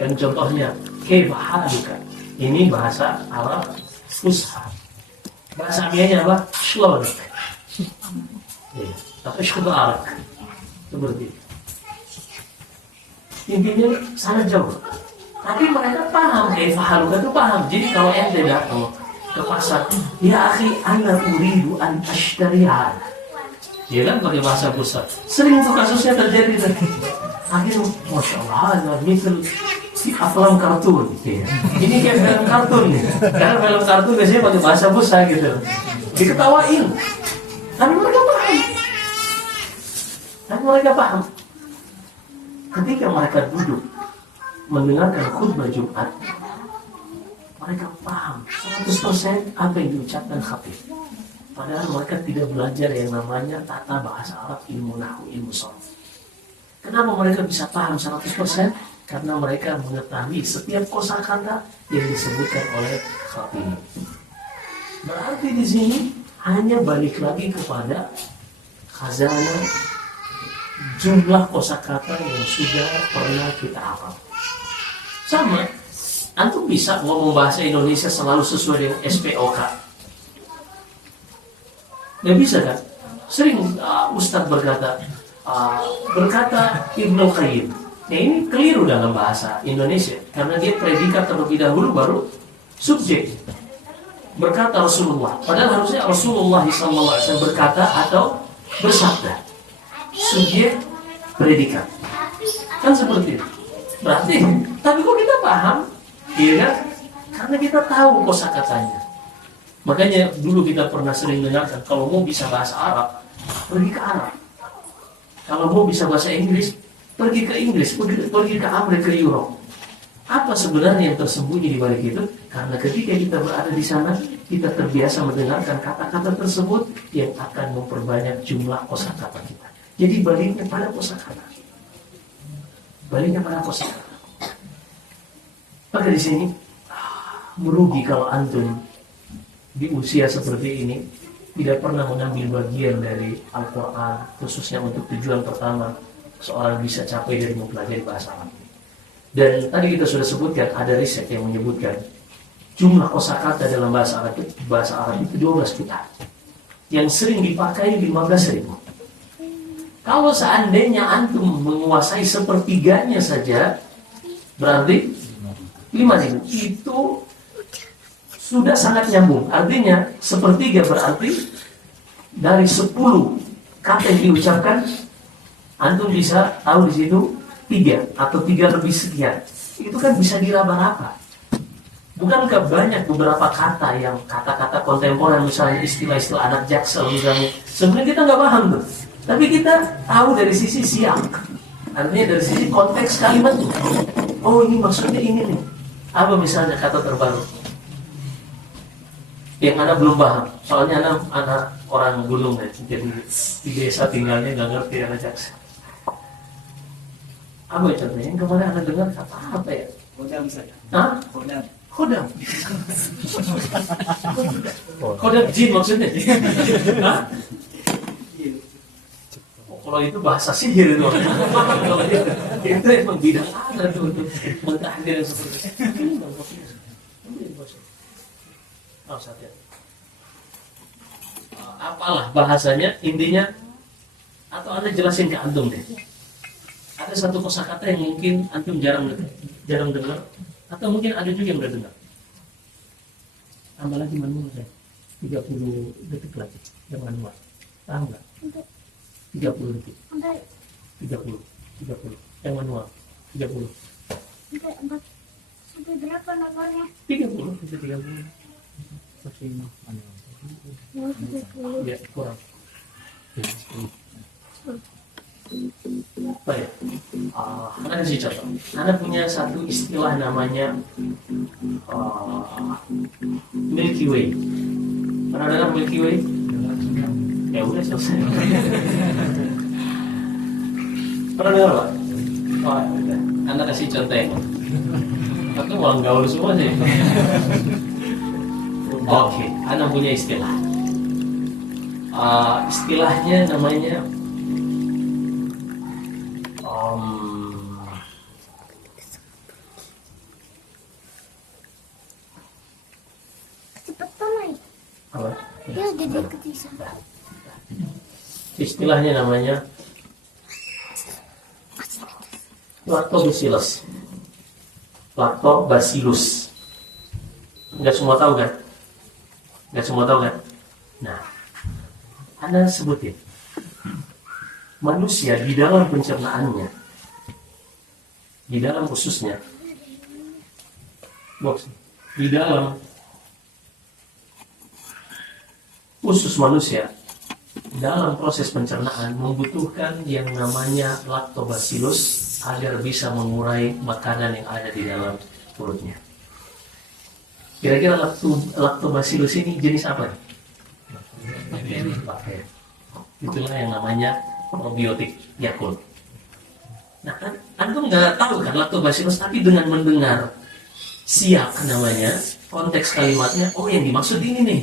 Dan contohnya, kaifa haluka, Ini bahasa Arab Fusha. Bahasa Amianya apa? Shlonek. Ya, atau Shlonek. Seperti itu. Intinya sangat jauh. Tapi mereka paham, fahaluka itu paham. Jadi kalau ente datang ke pasar, ya akhi, ana uridu an ashtariha. Dia kan pakai bahasa Fusha. Sering tuh kasusnya terjadi. Akhirnya, masya Allah, ada misal si aflam kartun. Ya. Ini kayak film kartun nih. Karena film kartun biasanya pakai bahasa Fusha gitu. Diketawain. Tapi mereka paham. Ketika mereka duduk mendengarkan khutbah Jumat, mereka paham 100% apa yang diucapkan khatib. Padahal mereka tidak belajar yang namanya tata bahasa Arab, ilmu nahwu, ilmu sharaf. Kenapa mereka bisa paham 100%? Karena mereka mengetahui setiap kosakata yang disebutkan oleh khatib. Berarti di sini hanya balik lagi kepada khazanah jumlah kosakata yang sudah pernah kita hafal. Sama, antum bisa ngomong bahasa Indonesia selalu sesuai dengan SPOK. Nggak bisa kan? Sering Ustadz berkata Ibnu Qayyim. Nah, ini keliru dalam bahasa Indonesia karena dia predikat terlebih dahulu baru subjek. Berkata Rasulullah. Padahal harusnya Rasulullah SAW berkata atau bersabda. Subjek, predikat. Kan seperti itu. Berarti, tapi kok kita paham? Iya kan? Karena kita tahu kosakatanya. Makanya dulu kita pernah sering dengarkan, kalau mau bisa bahasa Arab, pergi ke Arab. Kalau mau bisa bahasa Inggris, pergi ke Inggris, pergi ke Amerika, ke Eropa. Apa sebenarnya yang tersembunyi di balik itu? Karena ketika kita berada di sana, kita terbiasa mendengarkan kata-kata tersebut yang akan memperbanyak jumlah kosakata kita. Jadi baliknya pada kosakata. Baliknya pada kosakata. Maka di sini merugi kalau antum di usia seperti ini tidak pernah mengambil bagian dari Al-Quran, khususnya untuk tujuan pertama seorang bisa capai dari mempelajari bahasa Arab. Dan tadi kita sudah sebutkan ada riset yang menyebutkan jumlah kosakata dalam bahasa Arab itu 12 juta. Yang sering dipakai 15.000. Kalau seandainya antum menguasai sepertiganya saja, berarti 5.000. Itu sudah sangat nyambung. Artinya sepertiga berarti dari 10 kata yang diucapkan, antum bisa tahu di situ 3 atau 3 lebih sekian. Itu kan bisa diraba-raba. Bukankah banyak beberapa kata yang kata-kata kontemporer, misalnya istilah-istilah anak jaksel misalnya, sebenarnya kita nggak paham tuh, tapi kita tahu dari sisi siap, artinya dari sisi konteks kalimat tuh. Oh, ini maksudnya ini nih. Apa misalnya kata terbaru yang anak belum paham? Soalnya anak orang gunung ya, jadi di desa tinggalnya nggak ngerti anak jaksel. Apa ya contohnya? Yang kemarin anda dengar kata apa ya? Kodam saja. Hah? Kodam. Kodam jin maksudnya. Hah? Oh, kalau itu bahasa sihir itu. Itu emang bidang ada tuh untuk mentahdir yang seperti itu. Oh, saja. Apalah bahasanya, intinya atau anda jelasin ke antum deh. Ada satu kosakata yang mungkin antum jarang dengar, atau mungkin ada juga yang udah dengar. Tambah lagi manual saya 30 detik lagi yang manual. Tahu nggak? 30 detik. 30 yang manual 30. Sampai berapa nomornya? 30 itu 30. Masih manual. Ya, kurang. Apa ya? Anda kasih contoh. Anda punya satu istilah namanya Milky Way. Pernah dengar Milky Way? Ya udah selesai. Pernah dengar Pak? Oh, udah. Anda kasih contoh ya. Itu orang gaul semua sih. Oke, Anda punya istilah. Istilahnya namanya istilahnya namanya lactobacillus. Lactobacillus. Nggak semua tahu kan? Nggak semua tahu kan? Nah, Anda sebutin. Manusia di dalam pencernaannya, di dalam ususnya, di dalam usus manusia, dalam proses pencernaan membutuhkan yang namanya lactobacillus agar bisa mengurai makanan yang ada di dalam perutnya. Kira-kira lactobacillus ini jenis apa? Bakteri. Itulah yang namanya probiotik Yakult. Nah, antum nggak tahu kan lactobacillus, tapi dengan mendengar siap namanya, konteks kalimatnya, oh yang dimaksud ini nih.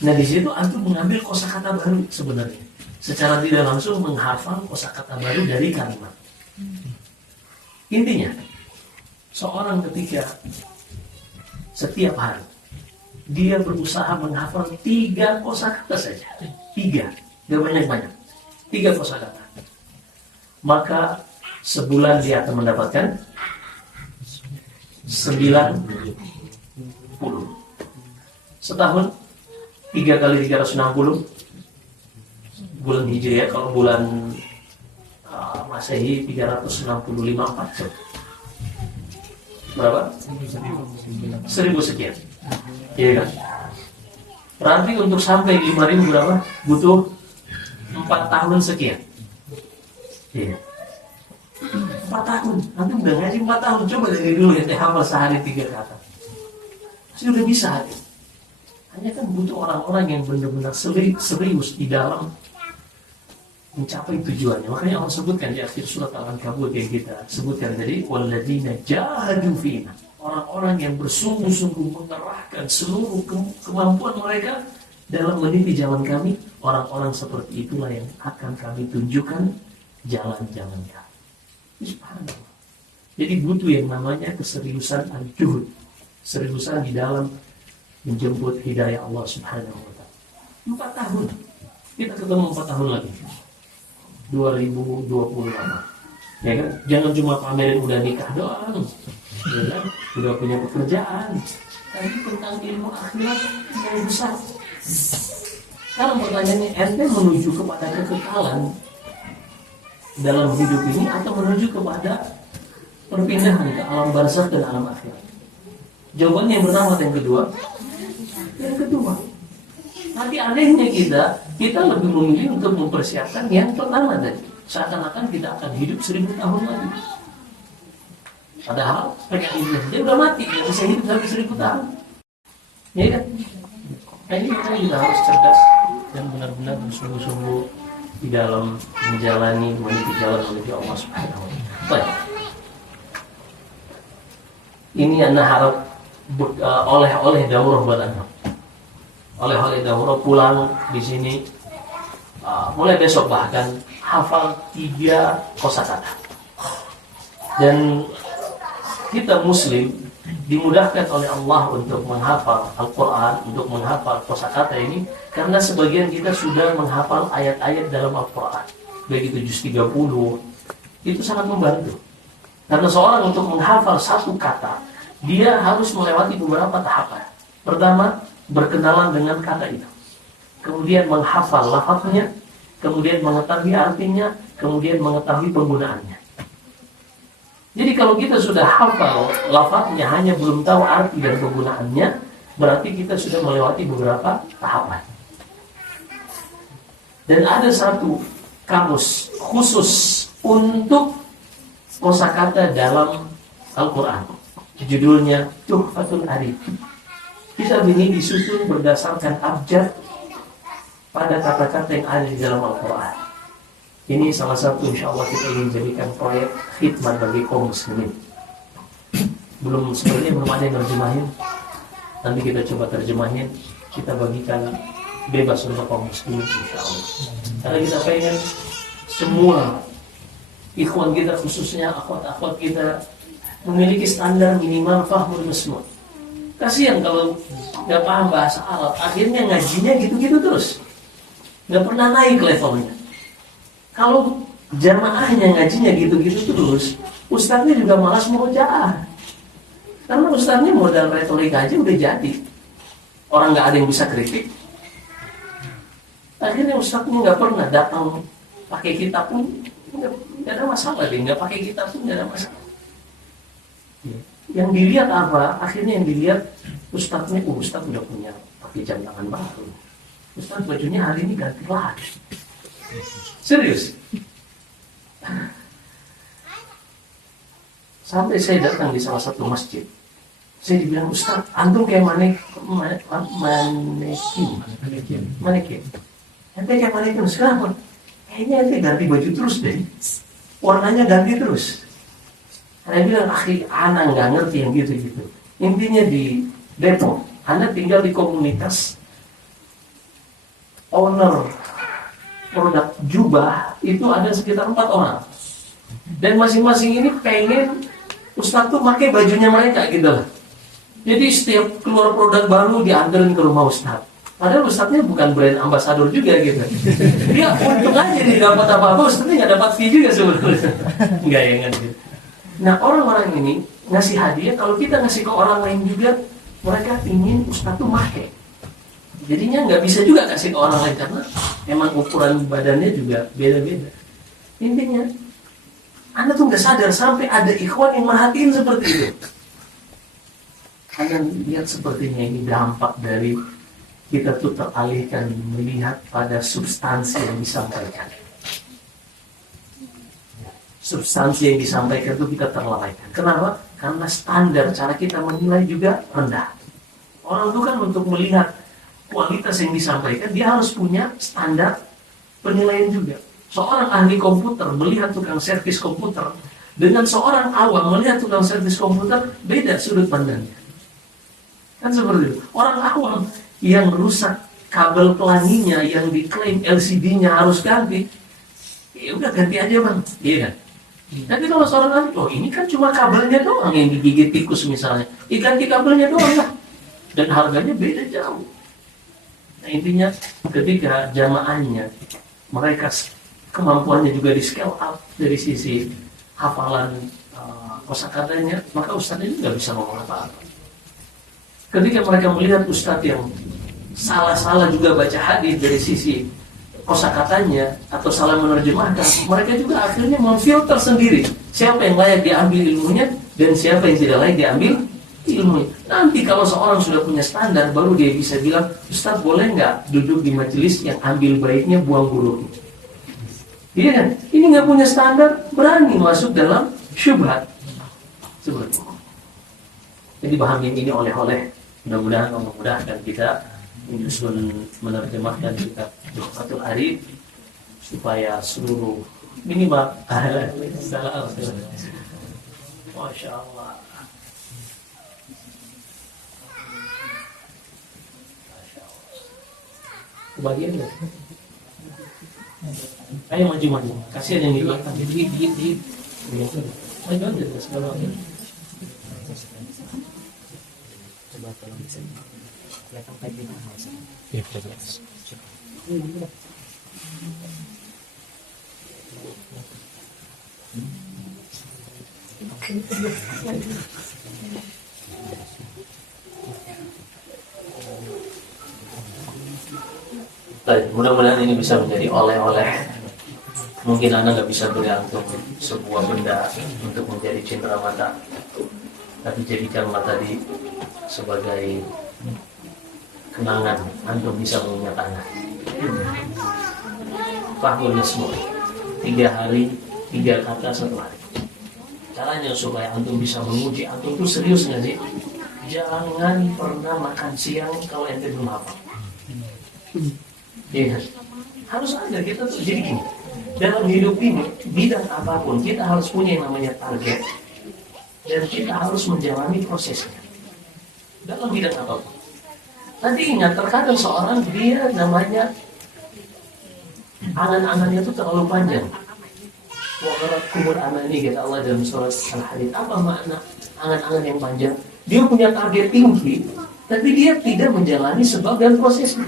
Nah di situ antum mengambil kosakata baru sebenarnya, secara tidak langsung menghafal kosakata baru dari kalimat. Intinya, seorang ketika setiap hari dia berusaha menghafal 3 kosakata saja, 3, gak banyak-banyak, 3 kosakata, maka sebulan dia akan mendapatkan 90. Setahun 3 kali 360. Bulan Hijriah, kalau bulan Masehi 365 4 jam. Berapa? 1000 sekian. Iya kan? Berarti untuk sampai 5000 berapa? Butuh 4 tahun sekian. Iya. 4 tahun. Nanti udah ngaji 4 tahun. Coba dari dulu ya, hafal sehari 3 kata. Pasti udah bisa. Hanya kan butuh orang-orang yang benar-benar serius di dalam mencapai tujuannya. Makanya Allah sebutkan di akhir surat Al-Ankabut yang kita sebutkan tadi, walladzina jahadu fina, orang-orang yang bersungguh-sungguh mengerahkan seluruh kemampuan mereka dalam meniti jalan kami, orang-orang seperti itulah yang akan kami tunjukkan jalan-jalan kami. Subhanallah. Jadi butuh yang namanya keseriusan al-juhud, seriusan di dalam menjemput hidayah Allah Subhanahu wa ta'ala. 4 tahun. Kita ketemu 4 tahun lagi. 2028. Ya kan? Jangan cuma pamerin udah nikah doang. Ya kan? Udah punya pekerjaan. Tapi tentang ilmu akhirat yang besar. Sekarang pertanyaannya, ente menuju kepada kekekalan dalam hidup ini atau menuju kepada perpindahan ke alam barzakh dan alam akhirat? Jawabannya yang pertama atau yang kedua? Yang kedua. Tapi anehnya kita lebih memilih untuk mempersiapkan yang pertama tadi. Seakan-akan kita akan hidup 1000 tahun lagi. Padahal dia udah mati, dia bisa hidup sampai 1000 tahun. Ya kan? Nah ini kita harus cerdas dan benar-benar bersungguh-sungguh di dalam menjalani meniti jalan menuju Allah Subhanahu wa ta'ala. Baik. Ini Anda harap oleh daurah buat Anda. Oleh daurah pulang di sini mulai besok bahkan hafal 3 kosakata. Dan kita muslim dimudahkan oleh Allah untuk menghafal Al-Quran, untuk menghafal kosakata ini karena sebagian kita sudah menghafal ayat-ayat dalam Al-Quran, baik itu juz 30, itu sangat membantu. Karena seorang untuk menghafal satu kata, dia harus melewati beberapa tahapan. Pertama, berkenalan dengan kata itu, kemudian menghafal lafaznya, kemudian mengetahui artinya, kemudian mengetahui penggunaannya. Jadi kalau kita sudah hafal lafaznya hanya belum tahu arti dan penggunaannya, berarti kita sudah melewati beberapa tahapan. Dan ada satu kamus khusus untuk kosakata dalam Al-Quran, judulnya Tuhfatul Arif. Kitab ini disusun berdasarkan abjad pada kata-kata yang ada di dalam Al-Quran. Ini salah satu insya Allah kita ingin jadikan proyek khidmat bagi kaum muslimin. Sebenarnya belum ada yang terjemahin. Nanti kita coba terjemahin, kita bagikan bebas untuk kaum muslimin insya Allah. Karena kita pengen semua ikhwan kita, khususnya akhwat-akhwat kita, memiliki standar minimal fahmul masmu'. Kasihan kalau nggak paham bahasa Arab, akhirnya ngajinya gitu-gitu terus, nggak pernah naik levelnya. Kalau jamaahnya ngajinya gitu-gitu terus, ustadznya juga malas murojaah. Karena ustadznya modal retorik aja udah jadi. Orang nggak ada yang bisa kritik. Akhirnya ustadznya nggak pernah datang pakai kitab pun nggak ada masalah deh, nggak pakai kitab pun nggak ada masalah. Yang dilihat apa? Akhirnya yang dilihat ustadznya, ustadz udah punya pakai jam tangan baru. Ustadz bajunya hari ini ganti lagi. Serius? Sampai saya datang di salah satu masjid, saya dibilang, Ustadz, antum kayak manekin. Ente kayak manekin, sekarang kayaknya ente ganti baju terus deh, warnanya ganti terus. Saya bilang, anak nggak ngerti yang gitu-gitu. Intinya di Depok, Anda tinggal di komunitas owner produk jubah itu ada sekitar 4 orang, dan masing-masing ini pengen Ustadz tuh pakai bajunya mereka gitu lah. Jadi setiap keluar produk baru diantarin ke rumah Ustadz. Padahal Ustadznya bukan brand ambasador juga gitu. Dia untung aja dia dapat apa-apa, Ustadznya nggak dapat fee juga sebetulnya. Nggak ya kan gitu. Nah orang-orang ini ngasih hadiah, kalau kita ngasih ke orang lain juga, mereka ingin Ustadz tuh pakai. Jadinya nggak bisa juga kasih ke orang lain karena emang ukuran badannya juga beda-beda. Intinya, Anda tuh nggak sadar sampai ada ikhwan yang merhatiin seperti itu. Anda lihat sepertinya ini dampak dari kita tuh teralihkan melihat pada substansi yang disampaikan. Substansi yang disampaikan itu kita terlalaikan. Kenapa? Karena standar cara kita menilai juga rendah. Orang itu kan untuk melihat kualitas yang disampaikan, dia harus punya standar penilaian juga. Seorang ahli komputer melihat tukang servis komputer dengan seorang awam melihat tukang servis komputer, beda sudut pandangnya. Kan seperti itu. Orang awam yang rusak kabel pelanginya yang diklaim LCD-nya harus ganti, ya udah ganti aja bang, iya kan? Tapi kalau seorang ahli, oh ini kan cuma kabelnya doang yang digigit tikus misalnya, ganti kabelnya doang lah, dan harganya beda jauh. Nah intinya ketika jamaahnya mereka kemampuannya juga di scale up dari sisi hafalan kosakatanya, maka ustadznya juga bisa ngomong apa-apa. Ketika mereka melihat ustadz yang salah-salah juga baca hadis dari sisi kosakatanya atau salah menerjemahkan, mereka juga akhirnya memfilter sendiri siapa yang layak diambil ilmunya dan siapa yang tidak layak diambil ilmu. Nanti kalau seorang sudah punya standar, baru dia bisa bilang, Ustadz boleh nggak duduk di majelis yang ambil baiknya buang buruknya. Iya kan? Ini nggak punya standar, berani masuk dalam syubhat seperti itu. Jadi pahamin ini oleh-oleh. Mudah-mudahan memudahkan kita menyusun menerjemahkan kitab Tuhfatul Arif supaya seluruh minimal salah. Masya Allah. Kebagian nggak? Ayo maju. Kasihan yang di belakang. Di. Maju aja segala. Coba tolong bisa. Kelihatan kayak gimana? Iya, jelas. Baik, mudah-mudahan ini bisa menjadi oleh-oleh. Mungkin Anda nggak bisa bergantung sebuah benda untuk menjadi cindera mata, tapi jadikanlah tadi sebagai kenangan. Antum bisa mengingatnya. Fahmul semua 3 hari 3 kata 1 hari. Caranya supaya antum bisa menguji antum itu serius nggak sih? Jangan pernah makan siang kalau ente belum hafal. Iya, harus ada kita tuh jadi gini. Dalam hidup ini, bidang apapun kita harus punya yang namanya target, dan kita harus menjalani prosesnya. Dalam bidang apapun. Nanti ingat, terkadang seorang dia namanya angan-angannya itu terlalu panjang. Waqarat kubur amani kata Allah dalam surat Al-Hadid. Apa makna angan-angan yang panjang? Dia punya target tinggi, tapi dia tidak menjalani sebab dan prosesnya.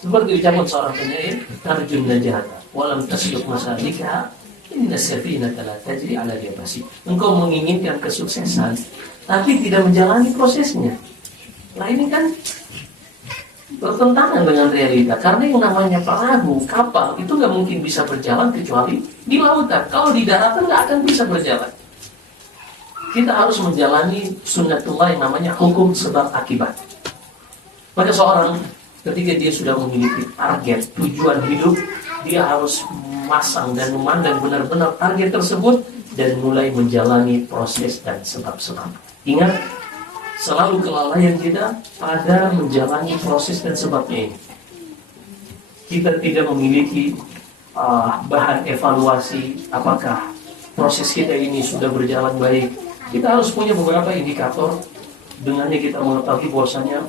Seperti ucapan seorang penyair, tarjun najata. walam tasluk masalika inna safinata la tajri 'ala al-yabasi. Engkau menginginkan kesuksesan tapi tidak menjalani prosesnya. Nah ini kan bertentangan dengan realita, karena yang namanya perahu, kapal itu nggak mungkin bisa berjalan kecuali di lautan. Kalau di daratan nggak akan bisa berjalan. Kita harus menjalani sunnatullah yang namanya hukum sebab akibat. Pada seorang ketika dia sudah memiliki target tujuan hidup, dia harus memasang dan memandang benar-benar target tersebut dan mulai menjalani proses dan sebab-sebab. Ingat, selalu kelalaian kita pada menjalani proses dan sebabnya ini. Kita tidak memiliki bahan evaluasi apakah proses kita ini sudah berjalan baik. Kita harus punya beberapa indikator dengannya kita mengetahui bahwasanya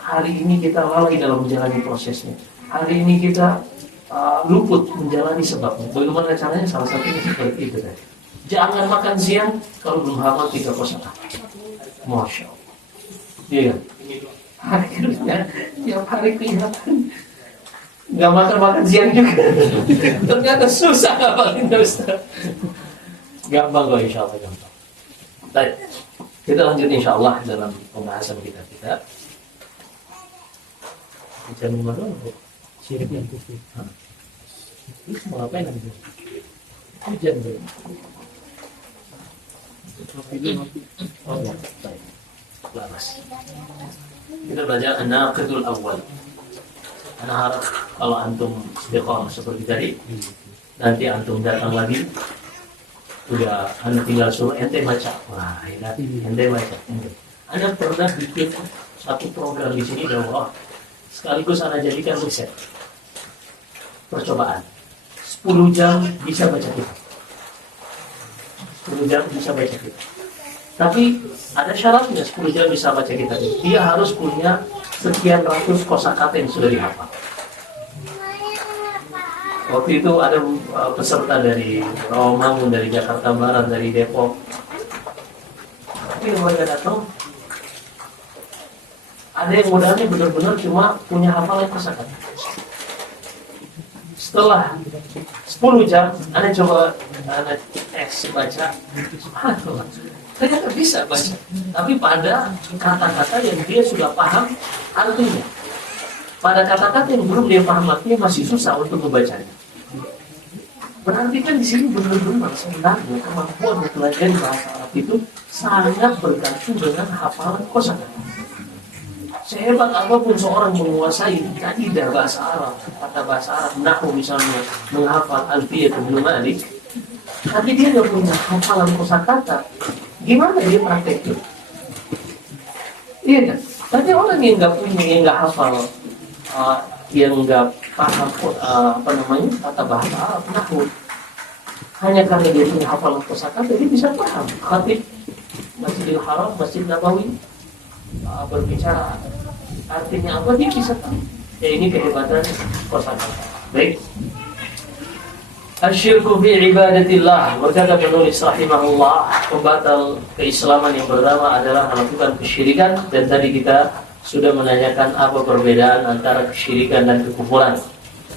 hari ini kita lalai dalam menjalani prosesnya. Hari ini kita luput menjalani sebabnya. Bagaimana caranya? Salah satunya seperti itu tadi. Jangan makan siang kalau belum hafal 3 kosakata. Masya Allah. Iya. Akhirnya tiap hari kelihatan nggak makan siang juga. Ternyata susah ngapalin Ustaz. Gampang kok, insya Allah gampang. Baik, kita lanjut insya Allah dalam pembahasan kita. Jam 5 doang, Bu. Syirik dan kufur. Ini mau ngapain nanti? Hujan, bro. Oh ya, baik. Laras. Kita belajar an-naqidul awal. Ana harap kalau antum istiqomah seperti tadi, nanti antum datang lagi, udah anda tinggal suruh ente baca. Wah, ente baca. Anda pernah bikin satu program di sini bahwa sekaligus anda jadikan riset, percobaan. 10 jam bisa baca kitab. 10 jam bisa baca kitab. Tapi ada syaratnya 10 jam bisa baca kitab. Dia harus punya sekian ratus kosakata yang sudah dihafal. Waktu itu ada peserta dari Rawamangun, dari Jakarta Barat, dari Depok. Tapi mereka datang, ada yang modalnya benar-benar cuma punya hafalan kosakata. Setelah 10 jam, Anda coba tes baca, subhanallah, ternyata bisa baca. Tapi pada kata-kata yang dia sudah paham artinya. Pada kata-kata yang belum dia paham artinya masih susah untuk membacanya. Berarti kan di sini benar-benar sebenarnya kemampuan mempelajari bahasa Arab itu sangat bergantung dengan hafalan kosakata. Sehebat apapun seorang menguasai kaidah bahasa Arab, kata bahasa Arab, nahwu misalnya, menghafal Alfiyah Ibnu Malik, tapi dia nggak punya hafalan kosakata, gimana dia prakteknya? Iya kan? Tapi orang yang nggak punya, yang nggak hafal, yang nggak paham kata bahasa Arab, nahwu, hanya karena dia punya hafalan kosakata, dia bisa paham. Khatib Masjidil Haram, Masjid Nabawi berbicara artinya apa, dia bisa tahu. Ya ini kehebatan kosakata. Baik. Asyirku fi ibadatillah. Berkata penulis rahimahullah, pembatal keislaman yang pertama adalah melakukan kesyirikan. Dan tadi kita sudah menanyakan apa perbedaan antara kesyirikan dan kekufuran.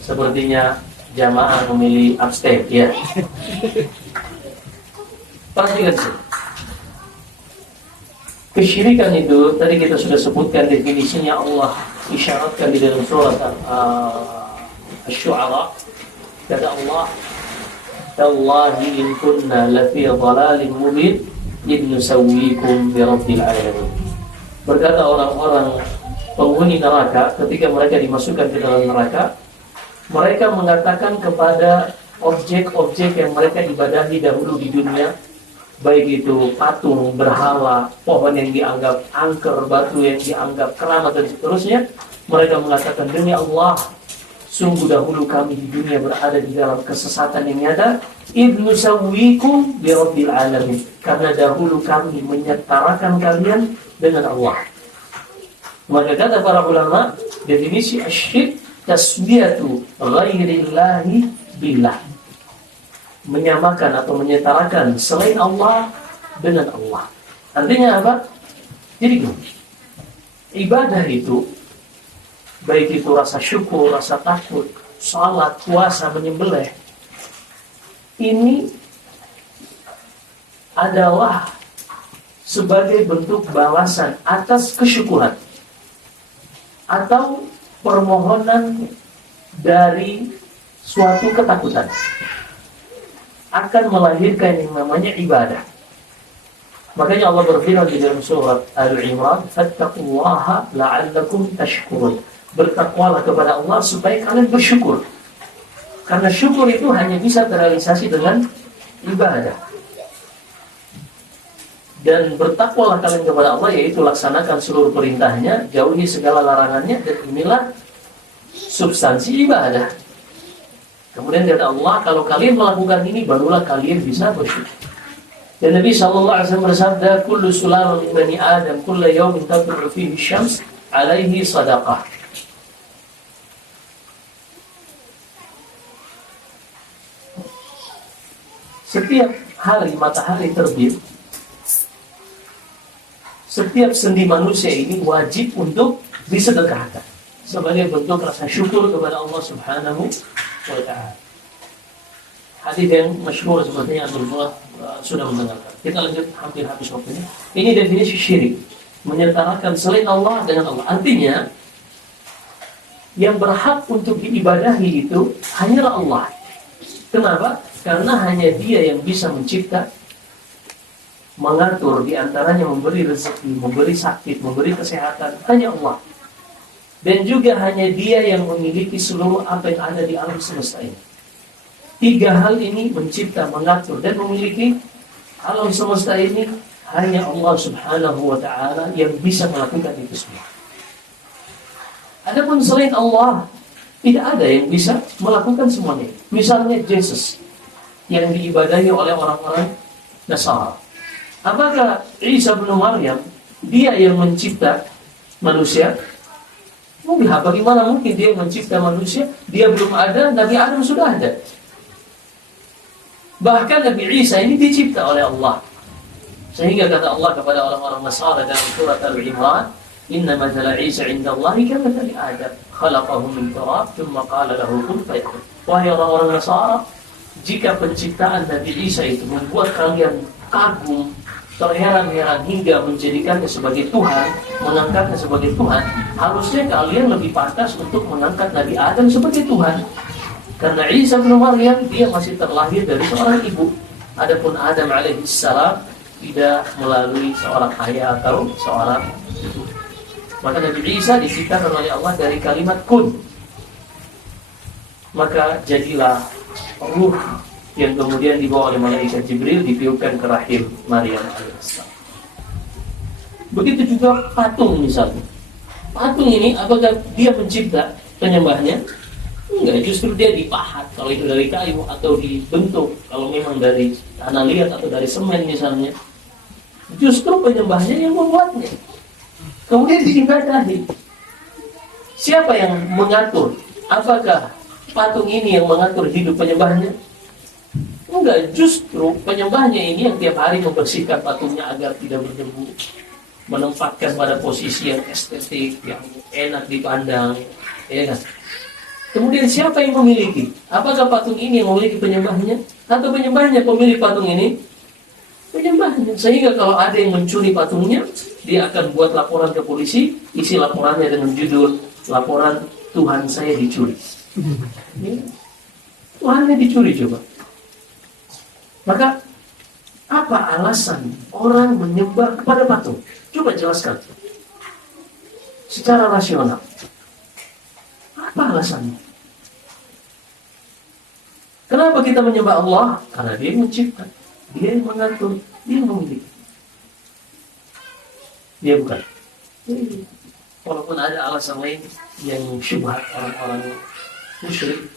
Sepertinya jamaah memilih abstain, ya. Perhatikan sih. Kesyirikan itu tadi kita sudah sebutkan definisinya, Allah isyaratkan di dalam surat Asy-Syu'ara. Kata Allah, "Tallahi in kunna lafi dhalalin mubin id nusawwikum bi rabbil alamin." Berkata orang-orang penghuni neraka ketika mereka dimasukkan ke dalam neraka, mereka mengatakan kepada objek-objek yang mereka ibadahi dahulu di dunia, baik itu patung, berhala, pohon yang dianggap angker, batu yang dianggap keramat dan seterusnya, mereka mengatakan, demi Allah, sungguh dahulu kami di dunia berada di dalam kesesatan yang nyata, idnu sawwikum bi rabbil alamin, karena dahulu kami menyetarakan kalian dengan Allah. Maka kata para ulama, definisi asyrik tasbiyatu ghairillahi billah, menyamakan atau menyetarakan selain Allah dengan Allah. Artinya apa? Jadi ibadah itu, baik itu rasa syukur, rasa takut, salat, puasa, menyembelih, ini adalah sebagai bentuk balasan atas kesyukuran atau permohonan dari suatu ketakutan, akan melahirkan yang namanya ibadah. Makanya Allah berfirman di dalam surat Al-Imran, "Fattaqullaha la'allakum tashkurun." Bertakwalah kepada Allah supaya kalian bersyukur. Karena syukur itu hanya bisa terrealisasi dengan ibadah. Dan bertakwalah kalian kepada Allah, yaitu laksanakan seluruh perintahnya, jauhi segala larangannya, dan inilah substansi ibadah. Kemudian dari Allah, kalau kalian melakukan ini, barulah kalian bisa bersyukur. Dan Nabi SAW bersabda, "Kullu sulamun min bani Adam, kullu yawmin tatlu'u fihi syams, alaihi sadaqah." Setiap hari matahari terbit, setiap sendi manusia ini wajib untuk disedekahkan sebagai bentuk rasa syukur kepada Allah Subhanahu wa Ta'ala. Hadis yang masyhur sepertinya Abdul sudah mendengarkan. Kita lanjut, hampir habis waktunya. Ini definisi syirik, menyertakan selain Allah dengan Allah. Artinya yang berhak untuk diibadahi itu hanyalah Allah. Kenapa? Karena hanya Dia yang bisa mencipta, mengatur, di antaranya memberi rezeki, memberi sakit, memberi kesehatan, hanya Allah. Dan juga hanya Dia yang memiliki seluruh apa yang ada di alam semesta ini. Tiga hal ini mencipta, mengatur, dan memiliki alam semesta ini hanya Allah Subhanahu wa Ta'ala yang bisa melakukan itu semua. Adapun selain Allah, tidak ada yang bisa melakukan semuanya. Misalnya Yesus yang diibadahi oleh orang-orang Nasara. Apakah Isa bin Maryam dia yang mencipta manusia? Bagaimana mungkin dia mencipta manusia? Dia belum ada, Nabi Adam sudah ada. Bahkan Nabi Isa ini dicipta oleh Allah. Sehingga kata Allah kepada orang-orang Nasara dalam surat Al-Imran, "Inna mathala Isa 'inda Allahi kamathali Adam, khalaqahu min turab, thumma qala lahu kun fayakun." Wahai orang-orang Nasara, jika penciptaan Nabi Isa itu membuat kalian kagum, terheran-heran hingga menjadikannya sebagai Tuhan, mengangkatnya sebagai Tuhan, harusnya kalian lebih pantas untuk mengangkat Nabi Adam sebagai Tuhan. Karena Isa bin Maryam dia masih terlahir dari seorang ibu. Adapun Adam alaihissalam tidak melalui seorang ayah atau seorang ibu. Maka Nabi Isa diciptakan oleh Allah dari kalimat kun. Maka jadilah ruh yang kemudian dibawa oleh malaikat Jibril ditiupkan ke rahim Maryam alaihissalam. Begitu juga patung misalnya. Patung ini apakah dia mencipta penyembahnya? Enggak, justru dia dipahat kalau itu dari kayu atau dibentuk kalau memang dari tanah liat atau dari semen misalnya. Justru penyembahnya yang membuatnya. Kemudian diibadahi. Siapa yang mengatur? Apakah patung ini yang mengatur hidup penyembahnya? Enggak, justru penyembahnya ini yang tiap hari membersihkan patungnya agar tidak berdebu, menempatkan pada posisi yang estetik, yang enak dipandang, ya kan? Kemudian siapa yang memiliki? Apakah patung ini yang memiliki penyembahnya? Atau penyembahnya pemilik patung ini? Penyembahnya. Sehingga kalau ada yang mencuri patungnya, dia akan buat laporan ke polisi, isi laporannya dengan judul, "Laporan Tuhan saya dicuri." Ya. Tuhannya dicuri coba. Maka, apa alasan orang menyembah kepada patung? Coba jelaskan. Secara rasional. Apa alasannya? Kenapa kita menyembah Allah? Karena Dia yang mencipta, Dia yang mengatur, Dia yang memiliki. Dia bukan. Walaupun ada alasan lain yang syubhat orang-orang musyrik,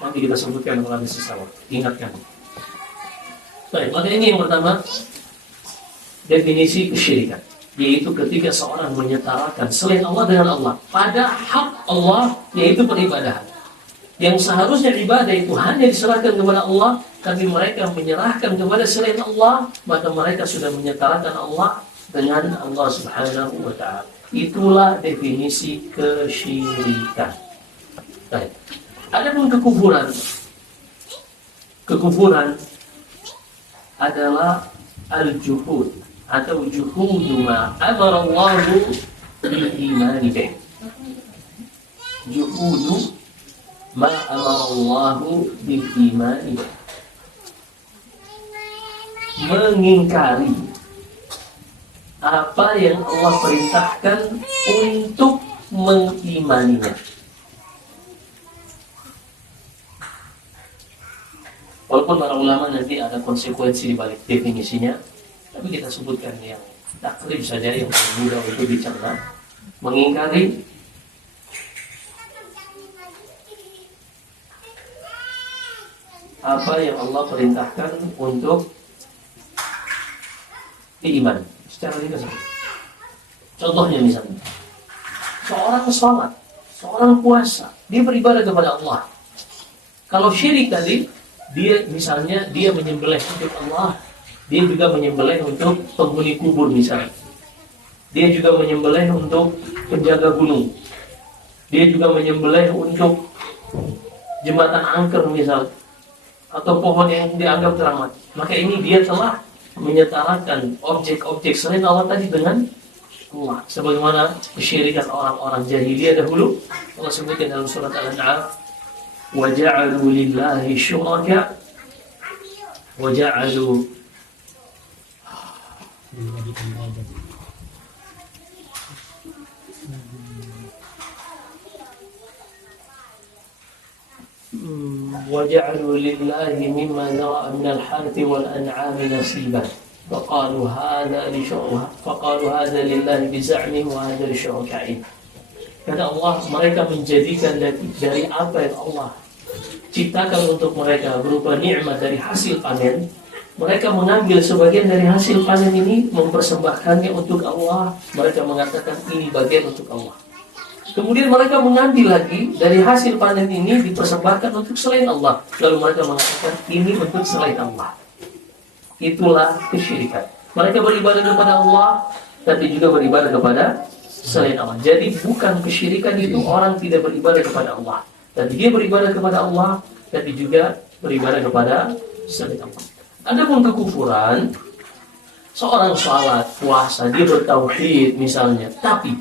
nanti kita sebutkan kalau ada sesuatu. Ingatkan. Baik, maka ini yang pertama, definisi kesyirikan, yaitu ketika seorang menyetarakan selain Allah dengan Allah pada hak Allah, yaitu peribadahan. Yang seharusnya ibadah itu hanya diserahkan kepada Allah, tapi mereka menyerahkan kepada selain Allah, maka mereka sudah menyetarakan Allah dengan Allah Subhanahu wa Ta'ala. Itulah definisi kesyirikan. Baik. Adapun kekufuran, kekufuran adalah al-juhud atau juhudu ma amara Allahu bil iman bih. Juhudu ma amara Allahu bil iman bih. Mengingkari apa yang Allah perintahkan untuk mengimaninya. Walaupun para ulama nanti ada konsekuensi di balik definisinya, tapi kita sebutkan yang takrib saja yang mudah untuk dicerna. Mengingkari apa yang Allah perintahkan untuk iman secara ringkas. Contohnya misalnya, seorang sholat, seorang puasa, dia beribadah kepada Allah. Kalau syirik tadi, dia misalnya dia menyembelih untuk Allah, dia juga menyembelih untuk penghuni kubur misalnya, dia juga menyembelih untuk penjaga gunung, dia juga menyembelih untuk jembatan angker misal, atau pohon yang dianggap keramat. Maka ini dia telah menyetarakan objek-objek selain Allah tadi dengan Allah, sebagaimana kesyirikan orang-orang jahiliyah dahulu. Allah sebutkan dalam surat Al-An'am, وَجَعَلُوا لِلَّهِ شُرَكَاءَ وَجَعَلُوا وَجَعَلُوا لِلَّهِ مِمَّا ذَرَأَ مِنَ الْحَرْثِ وَالْأَنْعَامِ نَصِيبًا فَقَالُوا هَذَا لِلَّهِ بِزَعْمِهِمْ وَهَذَا لِشُرَكَائِهِمْ. Kata Allah, mereka menjadikan dari apa yang Allah ciptakan untuk mereka berupa nikmat dari hasil panen, mereka mengambil sebagian dari hasil panen ini, mempersembahkannya untuk Allah. Mereka mengatakan ini bagian untuk Allah. Kemudian mereka mengambil lagi dari hasil panen ini, dipersembahkan untuk selain Allah. Lalu mereka mengatakan ini untuk selain Allah. Itulah kesyirikan. Mereka beribadah kepada Allah, tapi juga beribadah kepada selain Allah. Jadi bukan kesyirikan itu orang tidak beribadah kepada Allah, tapi dia beribadah kepada Allah, tapi juga beribadah kepada selain Allah. Adapun kekufuran, seorang salat, puasa, dia bertauhid misalnya, tapi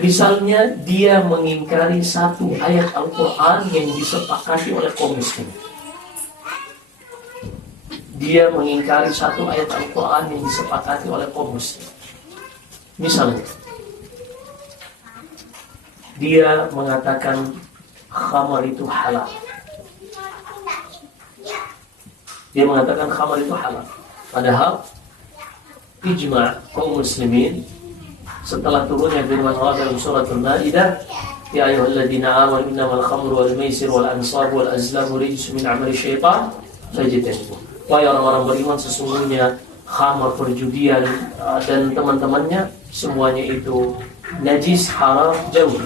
misalnya dia mengingkari satu ayat Al-Quran yang disepakati oleh kaum muslim. Dia mengingkari satu ayat Al-Quran yang disepakati oleh kaum muslim. Misalnya, dia mengatakan khamar itu halal. Dia mengatakan khamar itu halal. Padahal ijma' kaum muslimin setelah turunnya firman Allah dalam surat Al-Maidah, ya ayyuhalladzina amanu innamal khamru wal maisir wal ansabu wal azlamu rijsun min 'amali syaitan fajtanibuh. Wahai orang-orang beriman, sesungguhnya khamar, perjudian dan teman-temannya semuanya itu najis, haram, jauhi.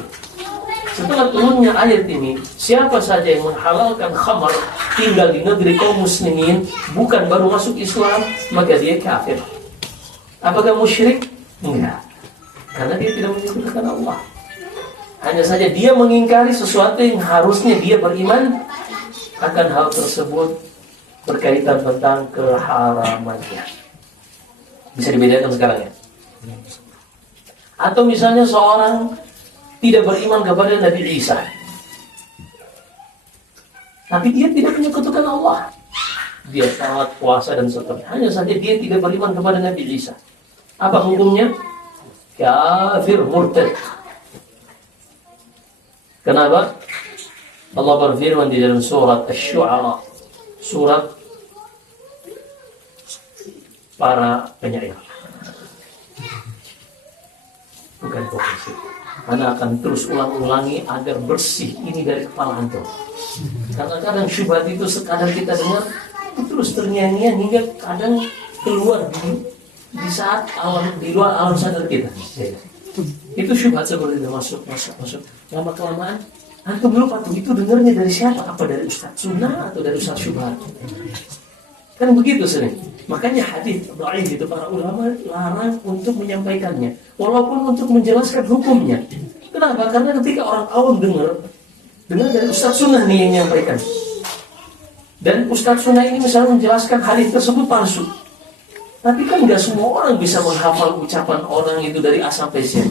Setelah turunnya ayat ini, siapa saja yang menghalalkan khamar tinggal di negeri kaum muslimin, bukan baru masuk Islam, maka dia kafir. Apakah musyrik? Enggak, karena dia tidak menyebutkan Allah. Hanya saja dia mengingkari sesuatu yang harusnya dia beriman akan hal tersebut berkaitan tentang keharamannya. Bisa dibedakan sekarang ya? Atau misalnya seorang tidak beriman kepada Nabi Isa, tapi dia tidak menyekutukan Allah. Dia salat, puasa dan seterusnya. Hanya saja dia tidak beriman kepada Nabi Isa. Apa hukumnya? Kafir, murtad. Kenapa? Allah berfirman di dalam surat Asy-Syu'ara, surat para penyair. Bukan profesi. Anda akan terus ulang-ulangi agar bersih ini dari kepala antum. Karena kadang syubhat itu sekadar kita dengar terus ternyanyian hingga kadang keluar di saat alam, di luar alam sadar kita. Itu syubhat seperti itu, masuk. Lama kelamaan antum lupa tuh itu dengarnya dari siapa? Apa dari Ustaz Sunnah atau dari Ustaz Syubhat? Kan begitu sering. Makanya hadis dhaif itu para ulama larang untuk menyampaikannya, walaupun untuk menjelaskan hukumnya. Kenapa? Karena ketika orang awam dengar Dengar dari Ustaz Sunnah nih yang menyampaikan. Dan Ustaz Sunnah ini misalnya menjelaskan hadis tersebut palsu. Tapi kan nggak semua orang bisa menghafal ucapan orang itu dari A sampai Z.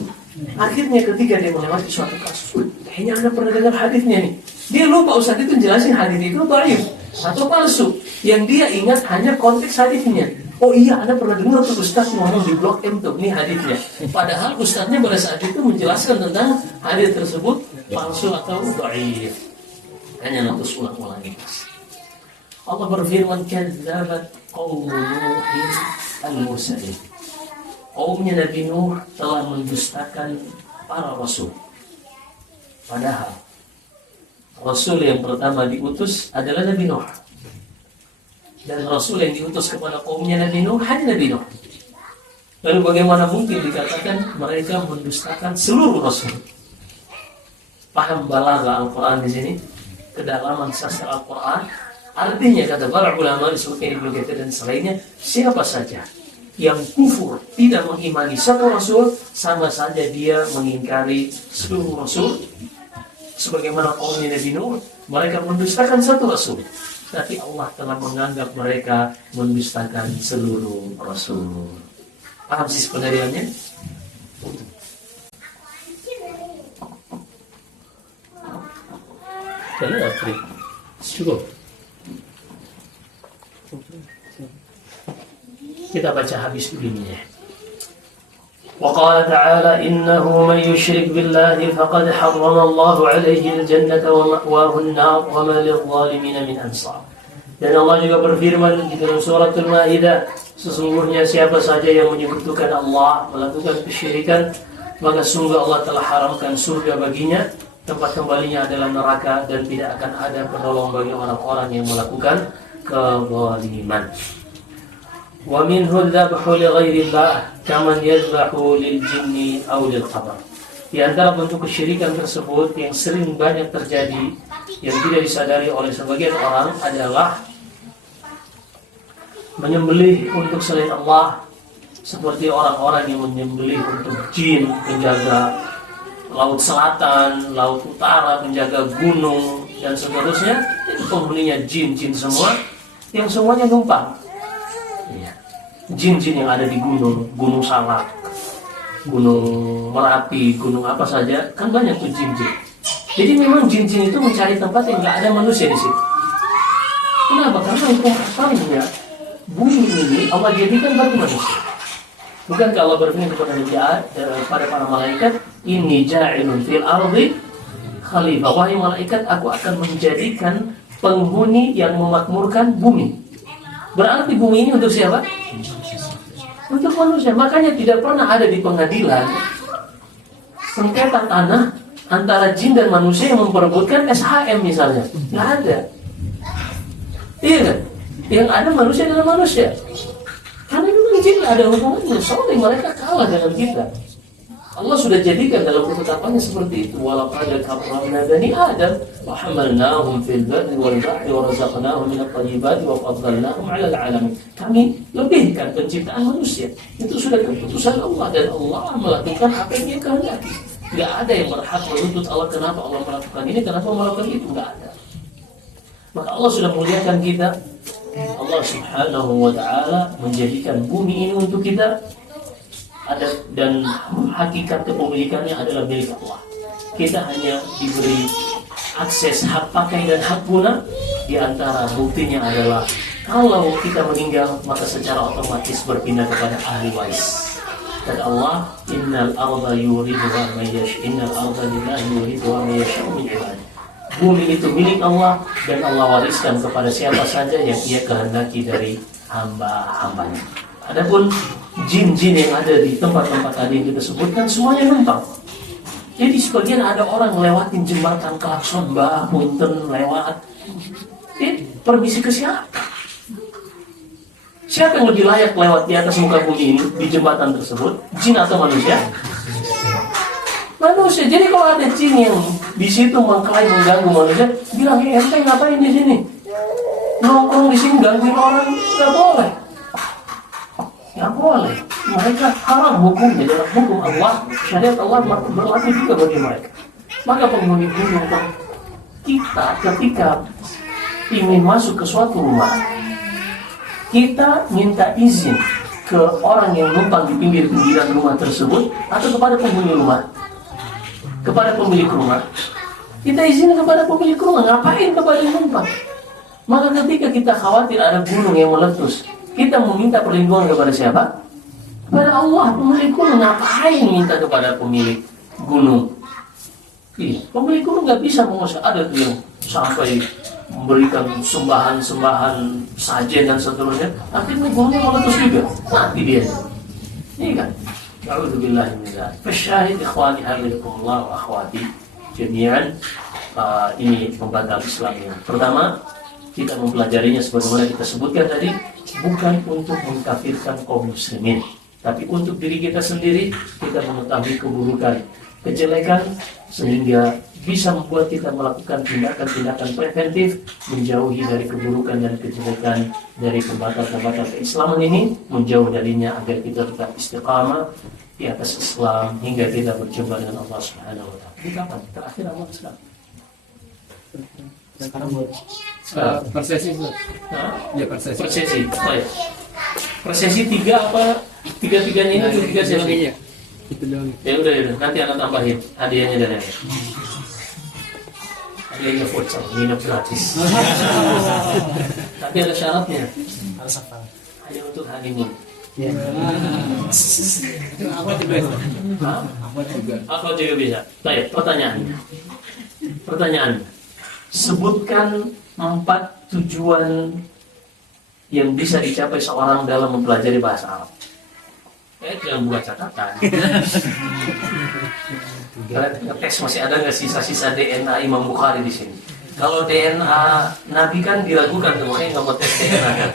Akhirnya ketika dia melewati suatu kasus, kayaknya Anda pernah dengar hadisnya nih. Dia lupa Ustaz itu jelasin hadis itu dhaif atau palsu. Yang dia ingat hanya konteks hadisnya. Oh iya, Anda pernah dengar tuh Ustaz ngomong di blog M tuh, ini hadisnya. Padahal Ustaznya pada saat itu menjelaskan tentang hadis tersebut palsu atau dhaif. Hanya terus ulang-ulangi. Allah berfirman, "Kadzabat qaum Nuhin al-mursalin." Kaumnya Nabi Nuh telah mendustakan para rasul. Padahal rasul yang pertama diutus adalah Nabi Nuh. Dan rasul yang diutus kepada kaumnya Nabi Nuh hanya Nabi Nuh. Lalu bagaimana mungkin dikatakan mereka mendustakan seluruh rasul? Paham balaghah Al-Quran di sini? Kedalaman sastra Al-Quran. Artinya kata para ulama disebutkan Ibnu Katsir dan selainnya, siapa saja yang kufur tidak mengimani satu rasul, sama saja dia mengingkari seluruh rasul. Sebagaimana kaumnya Nabi Nuh, mereka mendustakan satu rasul, tapi Allah telah menganggap mereka mendustakan seluruh rasul. Paham sih penariannya? Cukup. Kita baca habis begini. وقال تعالى إنه من يشرك بالله فقد حرم الله عليه الجنة ومأواه النار وما للظالمين من أنصار. Dan Allah juga berfirman di dalam surat Al-Maidah, sesungguhnya siapa saja yang menyekutukan Allah, melakukan kesyirikan, maka sungguh Allah telah haramkan surga baginya, tempat kembalinya adalah neraka, dan tidak akan ada penolong bagi orang-orang yang melakukan kezaliman. Wa minhu dzabhu li ghairillah kaman yadhbahu lil jinni aw lil qabr. Di antara bentuk kesyirikan tersebut yang sering banyak terjadi yang tidak disadari oleh sebagian orang adalah menyembelih untuk selain Allah, seperti orang-orang yang menyembelih untuk jin penjaga laut selatan, laut utara, penjaga gunung dan seterusnya. Itu penghuninya jin-jin semua, yang semuanya numpang. Jin-jin yang ada di gunung, Gunung Salak, Gunung Merapi, gunung apa saja, kan banyak tuh jin-jin. Jadi memang jin-jin itu mencari tempat yang nggak ada manusia di situ. Kenapa? Karena hukum asalnya bumi ini Allah jadikan bagi manusia. Bukan kalau berfirman kepada Nabi pada para malaikat, "Inni ja'ilun fil ardi khalifah." Wahai malaikat, aku akan menjadikan penghuni yang memakmurkan bumi. Berarti bumi ini untuk siapa? Untuk manusia. Makanya tidak pernah ada di pengadilan sengketa tanah antara jin dan manusia yang memperebutkan SHM misalnya. Nggak ada. Iya kan? Yang ada manusia dengan manusia. Karena memang jin ada hubungannya. Soalnya mereka kalah dengan kita. Allah sudah jadikan dalam ketetapannya seperti itu. Walaqad karramna bani Adam wa hamalnahum fil barri wal bahri wa razaqnahum minat thayyibati wa faddalnahum 'alal 'alamin. Kami lebihkan penciptaan manusia. Itu sudah keputusan Allah, dan Allah melakukan apa yang Dia kehendaki. Tidak ada yang berhak menuntut Allah kenapa Allah melakukan ini, kenapa melakukan itu, tidak ada. Maka Allah sudah muliakan kita. Allah Subhanahu wa taala menjadikan bumi ini untuk kita. Ada, dan hakikat kepemilikannya adalah milik Allah. Kita hanya diberi akses hak pakai dan hak guna. Di antara buktinya adalah kalau kita meninggal, maka secara otomatis berpindah kepada ahli waris. Dan Allah, innal arda yurithuha man yasha, innal arda lillahi yurithuha man yasha min ibadihi. Bumi itu milik Allah, dan Allah wariskan kepada siapa saja yang Ia kehendaki dari hamba-hambanya. Adapun jin-jin yang ada di tempat-tempat tadi yang kita sebutkan semuanya numpang. Jadi sebagian ada orang ngelewatin jembatan, klakson bah, punten lewat. Permisi ke siapa? Siapa yang lebih layak lewat di atas muka bumi ini, di jembatan tersebut? Jin atau manusia? Manusia. Jadi kalau ada jin yang di situ mengklaim mengganggu manusia, bilang, ente ngapain di sini? Nongkrong di sini gangguin orang, nggak boleh. Nggak boleh. Mereka haram hukumnya dalam hukum Allah. Syariat Allah berlaku juga bagi mereka. Maka penghuni gunung kita ketika ingin masuk ke suatu rumah, kita minta izin ke orang yang numpang di pinggir-pinggiran rumah tersebut atau kepada penghuni rumah? Kepada pemilik rumah. Kita izin kepada pemilik rumah, ngapain kepada yang numpang? Maka ketika kita khawatir ada gunung yang meletus, kita meminta perlindungan kepada siapa? Kepada Allah, pemilik gunung. Ngapain minta kepada pemilik gunung? Pemilik gunung nggak bisa mengusah. Ada tuh yang sampai memberikan sembahan-sembahan sajen dan seterusnya, akhirnya gunungnya meletus juga, mati dia. Ini kan? A'udzubillahi min dzalik. Fasyahid ikhwani hafizakumullah wa akhwati jami'an, ini pembantah Islam yang pertama. Kita mempelajarinya sebagaimana kita sebutkan tadi, bukan untuk mengkafirkan kaum muslimin, tapi untuk diri kita sendiri. Kita mengetahui keburukan, kejelekan, sehingga bisa membuat kita melakukan tindakan-tindakan preventif, menjauhi dari keburukan dan kejelekan dari pembatal-pembatal keislaman ini, menjauh darinya agar kita tetap istiqamah di atas Islam hingga kita berjumpa dengan Allah Subhanahu wa taala. Ini kapan? Terakhir amal sekarang. Persesi itu. Ya persesi. Persesi. Baik. Persesi 3 apa? 3-3-nya ini atau 3 sesi? Iya. Itu doang. Ya udah, nanti anak tambahin hadiahnya dari saya. Hadiahnya futsal, minum gratis. Tapi ada syaratnya. Harus apa? Hanya untuk honeymoon. Ya. Apa juga? Hah? Apa juga? Aku juga bisa. Baik, pertanyaan. Sebutkan 4 tujuan yang bisa dicapai seorang dalam mempelajari bahasa Arab. Jangan buat catatan. Tes masih ada nggak sisa-sisa DNA Imam Bukhari di sini? Kalau DNA Nabi kan diragukan tuh, makanya nggak mau tes DNA kan?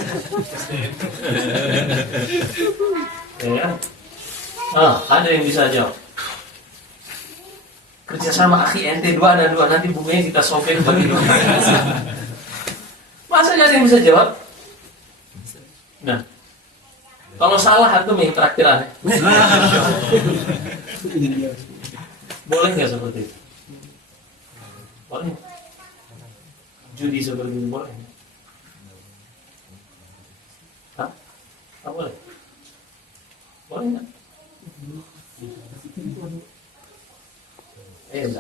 Ya. Ada yang bisa jawab. Kerjasama akhi ente 2 dan 2, nanti bukunya kita sobek bagi 2. Masa nggak ada yang bisa jawab? Nah, kalau salah aku yang traktiran. Boleh nggak seperti itu? Boleh. Judi seperti itu boleh. Hah? Tak boleh. Boleh nggak?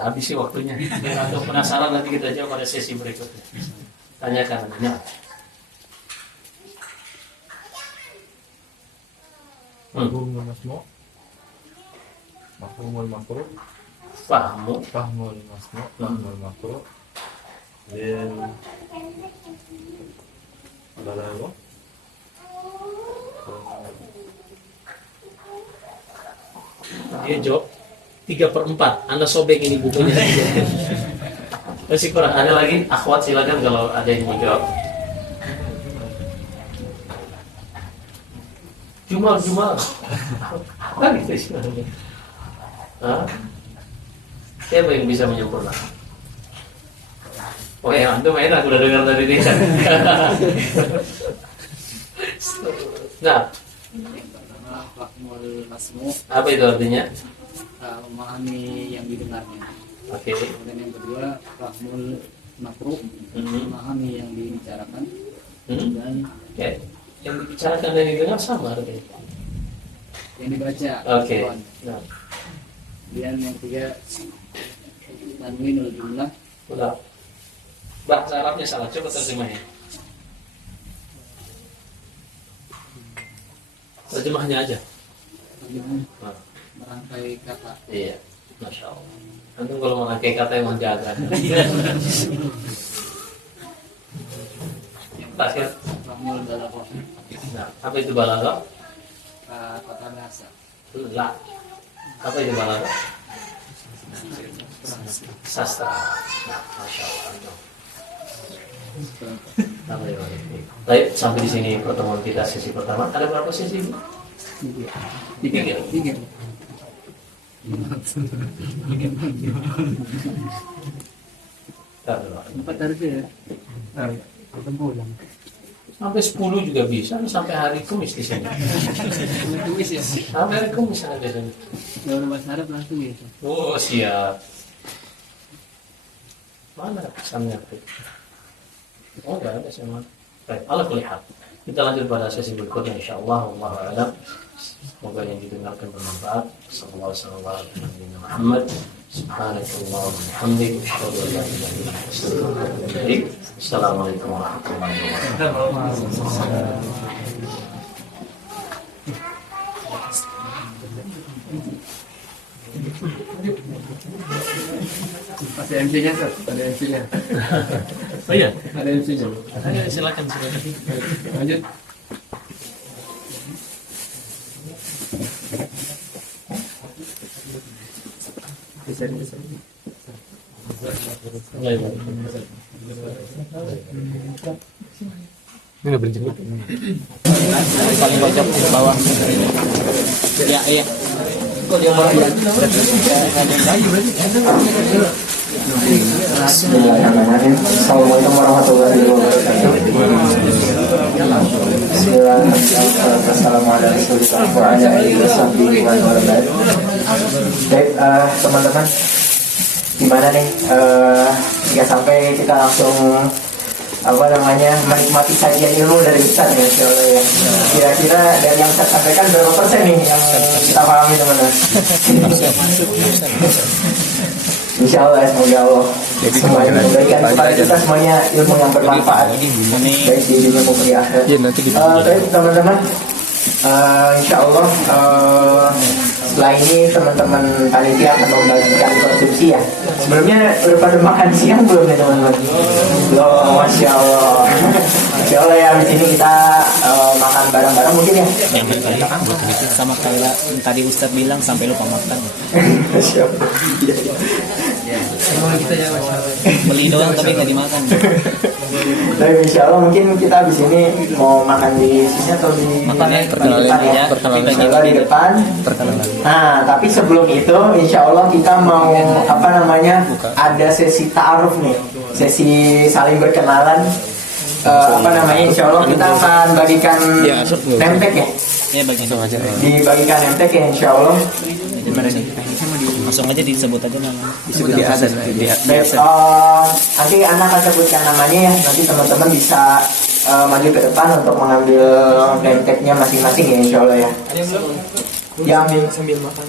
Habis sih waktunya. Kalau penasaran nanti kita jawab pada sesi berikutnya. Tanyakan. Mafhumul masmu', mafhumul makruh, Fahmu. fahmul masmu', fahmul makruh, dan balaghah. Dia jawab 3/4. Anda sobek ini bukunya. Masih kurang. Ada lagi? Akhwat silakan kalau ada yang mau jawab. Jumal. Apa gitu istilahnya? Siapa yang bisa menyempurnakan? Oh ya, antum enak udah dengar dari dia. Nah, Fahmul masmu', apa itu artinya? memahami yang didengarnya. Oke. Kemudian yang kedua, fahmul makruh, memahami yang dibicarakan. Dan Oke. Yang dibicarakan dan didengar sama artinya. yang dibaca. Oke. Nah, Kemudian yang ketiga, tanwinul jumlah. udah. Bahasa Arabnya salah, coba terjemahnya. Terjemahnya aja. Nah. Merangkai kata. Iya, Masya Allah. Antum kalau merangkai kata emang jaga. Terakhir. Fahmul balaghah, Nah, apa itu balaghah? tata bahasa. La. Apa itu balaghah? Sastra. Nah, Masya Allah. Baik, sampai di sini pertemuan kita sesi pertama. Ada berapa sesi? 3. Empat harusnya ya. Sampai 10 juga bisa, sampai hari Kamis di sini. Tulis ya. Sampai hari Kamis ada di sini. Kalau bahasa Arab langsung ya. Oh, siap. Mana pesannya? Oh, enggak ada semua. Baik, ala kulli hal. Kita lanjut pada sesi berikutnya insyaallah. Wallahu a'lam. Semoga yang didengarkan bermanfaat. Sallallahu alaihi wasallam Muhammad. Subhanallah wa bihamdihi asyhadu an la ilaha illa anta astaghfiruka wa atubu ilaik. Assalamualaikum warahmatullahi wabarakatuh. Ada MC-nya, Ustaz. Ada MC-nya. Oh iya, Ada MC-nya. silakan. Lanjut. Bisa. Ya, ya. Ini nggak berhenti. Paling pojok di bawah. Ya, iya. Bismillahirrahmanirrahim. Assalamualaikum warahmatullahi wabarakatuh. Bismillahirrahmanirrahim. Assalamualaikum warahmatullahi wabarakatuh. Baik, teman-teman, gimana nih? Jika sampai kita langsung menikmati sajian ilmu dari Ustaz ya, ya. Kira-kira dari yang Ustaz sampaikan berapa persen nih yang kita pahami, teman-teman? Insya Allah, semoga Allah semuanya memberikan kepada kita semuanya ilmu yang bermanfaat, baik di dunia maupun di akhirat. Baik teman-teman, insya Allah setelah ini teman-teman panitia akan membagikan konsumsi ya. Sebelumnya udah pada makan siang belum ya teman-teman? Belum, Masya Allah. Masya Allah ya, di sini kita makan bareng-bareng mungkin ya. Sama kayak tadi Ustadz bilang sampai lupa makan. Masya Allah. Beli doang tapi nggak dimakan. Tapi insya Allah mungkin kita habis ini mau makan di sini atau di di depan. Nah, tapi sebelum itu insya Allah kita mau ada sesi ta'aruf nih, sesi saling berkenalan. Insya Allah kita akan bagikan nempek ya. Ya bagian aja. Dibagikan nempek ya insya Allah. Langsung aja disebut aja namanya. Disebut di atas. Nanti anak akan sebutkan namanya ya. Nanti teman-teman bisa maju ke depan untuk mengambil nempeknya masing-masing ya insya Allah ya. Yang sambil makan.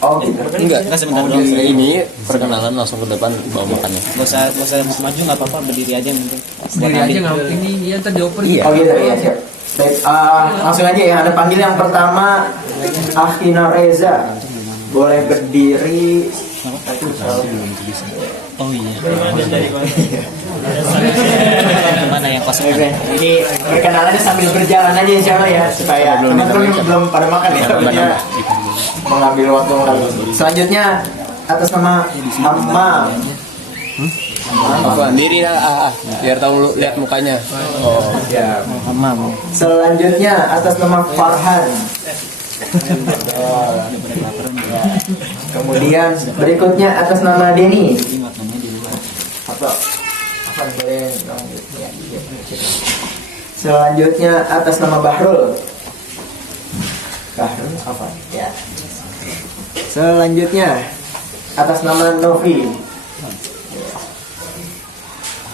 Oh gitu. Enggak sebentar dong. Ini perkenalan langsung ke depan bawa makannya. Gak usah maju nggak apa-apa, berdiri aja mungkin. Sendiri aja nggak ini yang tadi oper. Oh gitu ya siap. Baik, langsung aja ya. Ada panggil yang pertama Akhina Reza. Boleh berdiri. Oh iya. Mana yang kosong? Oke, jadi perkenalannya sambil berjalan aja insya Allah ya, supaya teman-teman belum pada makan ya. Mengambil waktu. Selanjutnya atas nama Amma. Apa? Diri biar tahu lihat mukanya. Oh, ya. Hamam. Selanjutnya atas nama Farhan. Kemudian berikutnya atas nama Denny. Selanjutnya atas nama Bahrul. Bahrul apa? Ya. Selanjutnya atas nama Novi.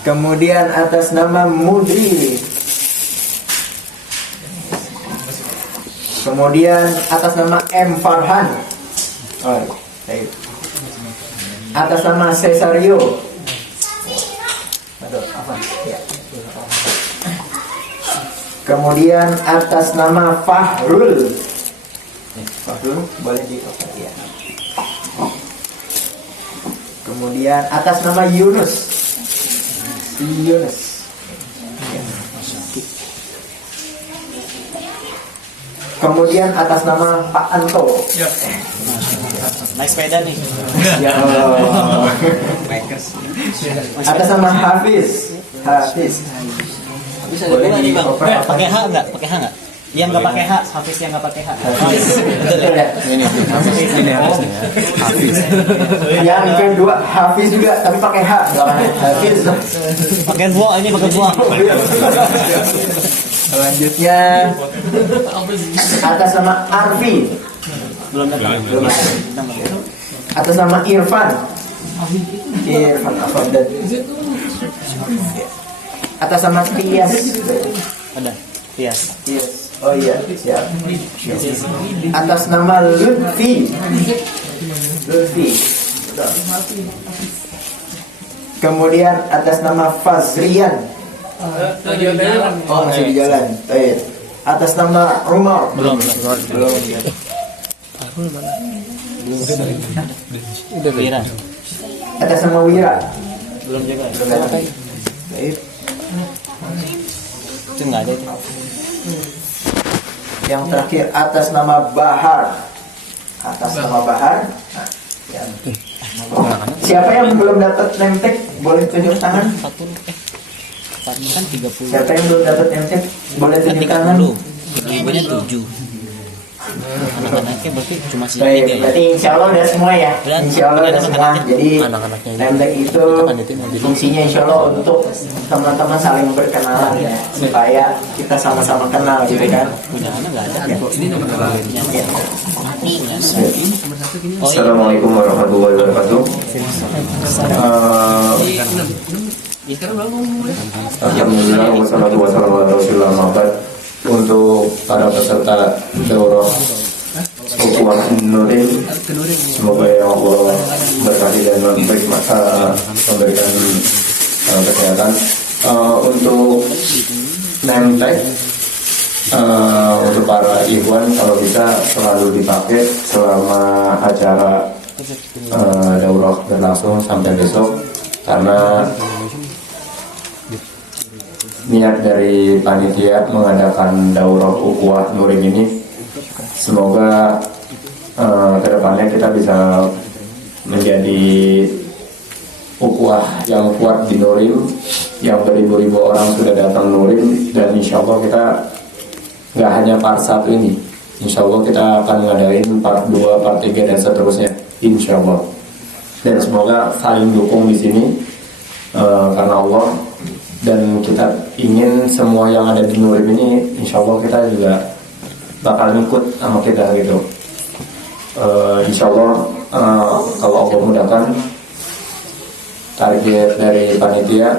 Kemudian atas nama Mudri. Kemudian atas nama M Farhan. Oh, baik. Atas nama Cesario. Ya. Kemudian atas nama Fahrul. Fahrul boleh ya. Kemudian atas nama Yunus. Yunus. Ya. Kemudian atas nama Pak Anto. Ya. Naik sepeda nih. Ya Allah. Atas nama Hafiz. Hafiz. Bisa boleh nih bang. dioper apa? Pakai H nggak? Pakai H nggak? Yang nggak pakai H, Hafiz yang nggak pakai H. Betul ya? Ini Hafiz. Hafiz. Yang kedua Hafiz juga tapi pakai H. Hafiz. Pakai dua, ini pakai dua. Selanjutnya atas nama Arfi. Belum datang. Atas nama Irfan. Irfan Afrodat. Atas nama Tias. Ada. Tias. Yes. Oh iya, siap. Atas nama Lutfi. Lutfi. Kemudian atas nama Fazrian. Oh, masih di jalan. Baik. Atas nama Umar. Belum. Udah Wira. Atas nama Wira. Belum juga. Baik. Itu nggak ada itu. Yang terakhir atas nama Bahar. Atas nama Bahar. Nah, ya. Siapa yang belum dapat name tag boleh tunjuk tangan. Satu kan 30. Siapa yang belum dapat name tag boleh tunjuk tangan. Ibu-ibunya 7. Anak-anaknya berarti cuma sih Baik, 3 ya. berarti insya Allah udah semua ya. Insya Allah udah semua. Jadi Anak-anaknya name tag itu fungsinya insya Allah untuk teman-teman saling berkenalan ya, supaya kita sama-sama kenal gitu kan. Punya anak nggak ada. Ini nomor Ya. Assalamualaikum warahmatullahi wabarakatuh. Alhamdulillah wassalatu wassalamu ala rasulillah ma'bad. Untuk para peserta daurah Ukhuwah Nurin, semoga ya Allah berkahi dan memberikan kesehatan. Untuk name tag untuk para ikhwan kalau bisa selalu dipakai selama acara daurah berlangsung sampai besok, karena niat dari panitia mengadakan daurah ukhuwah Nurin ini semoga kedepannya kita bisa menjadi ukhuwah yang kuat di Nurin, yang beribu-ribu orang sudah datang Nurin, dan insya Allah kita nggak hanya part 1 ini, insya Allah kita akan ngadain part 2, part 3 dan seterusnya, insya Allah. Dan semoga saling dukung di sini karena Allah, dan kita ingin semua yang ada di Nurin ini insya Allah kita juga bakal ngikut sama kita gitu. Insya Allah kalau Allah mudahkan, target dari panitia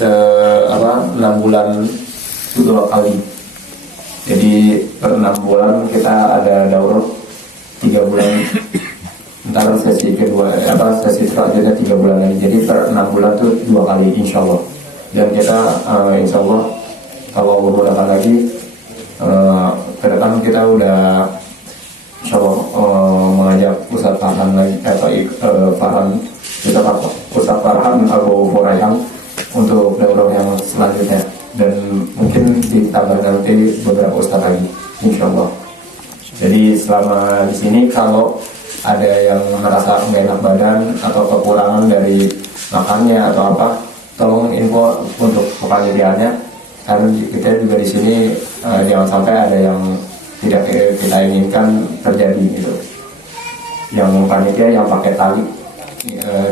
6 bulan 2 kali. Jadi per 6 bulan kita ada daurah 3 bulan. Ntar sesi kedua sesi selanjutnya 3 bulan lagi. Jadi per 6 bulan tuh 2 kali insya Allah. Dan kita insya Allah kalau Allah mudahkan lagi ke depan kita udah insya Allah mengajak Ustaz Farhan lagi Ustaz Farhan Abu Furayhan untuk daurah yang selanjutnya, dan mungkin ditambah nanti beberapa Ustaz lagi insya Allah. Jadi selama di sini kalau ada yang merasa nggak enak badan atau kekurangan dari makannya atau apa, tolong info untuk kepanitiaannya, karena kita juga di sini jangan sampai ada yang tidak kita inginkan terjadi gitu. Yang panitia yang pakai tali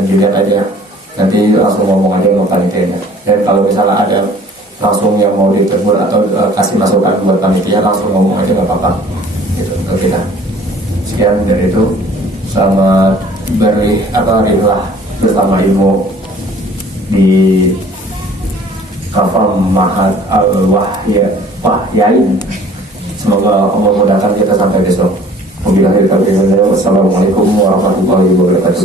dilihat aja, nanti langsung ngomong aja sama panitianya. Dan kalau misalnya ada langsung yang mau ditegur atau kasih masukan buat panitia, langsung ngomong aja nggak apa-apa gitu ke kita. Sekian dari itu, selamat berilah bersama ilmu di Kafam Mahat Al-Wahyain. Semoga Allah mudahkan kita sampai besok. Wassalamualaikum warahmatullahi wabarakatuh.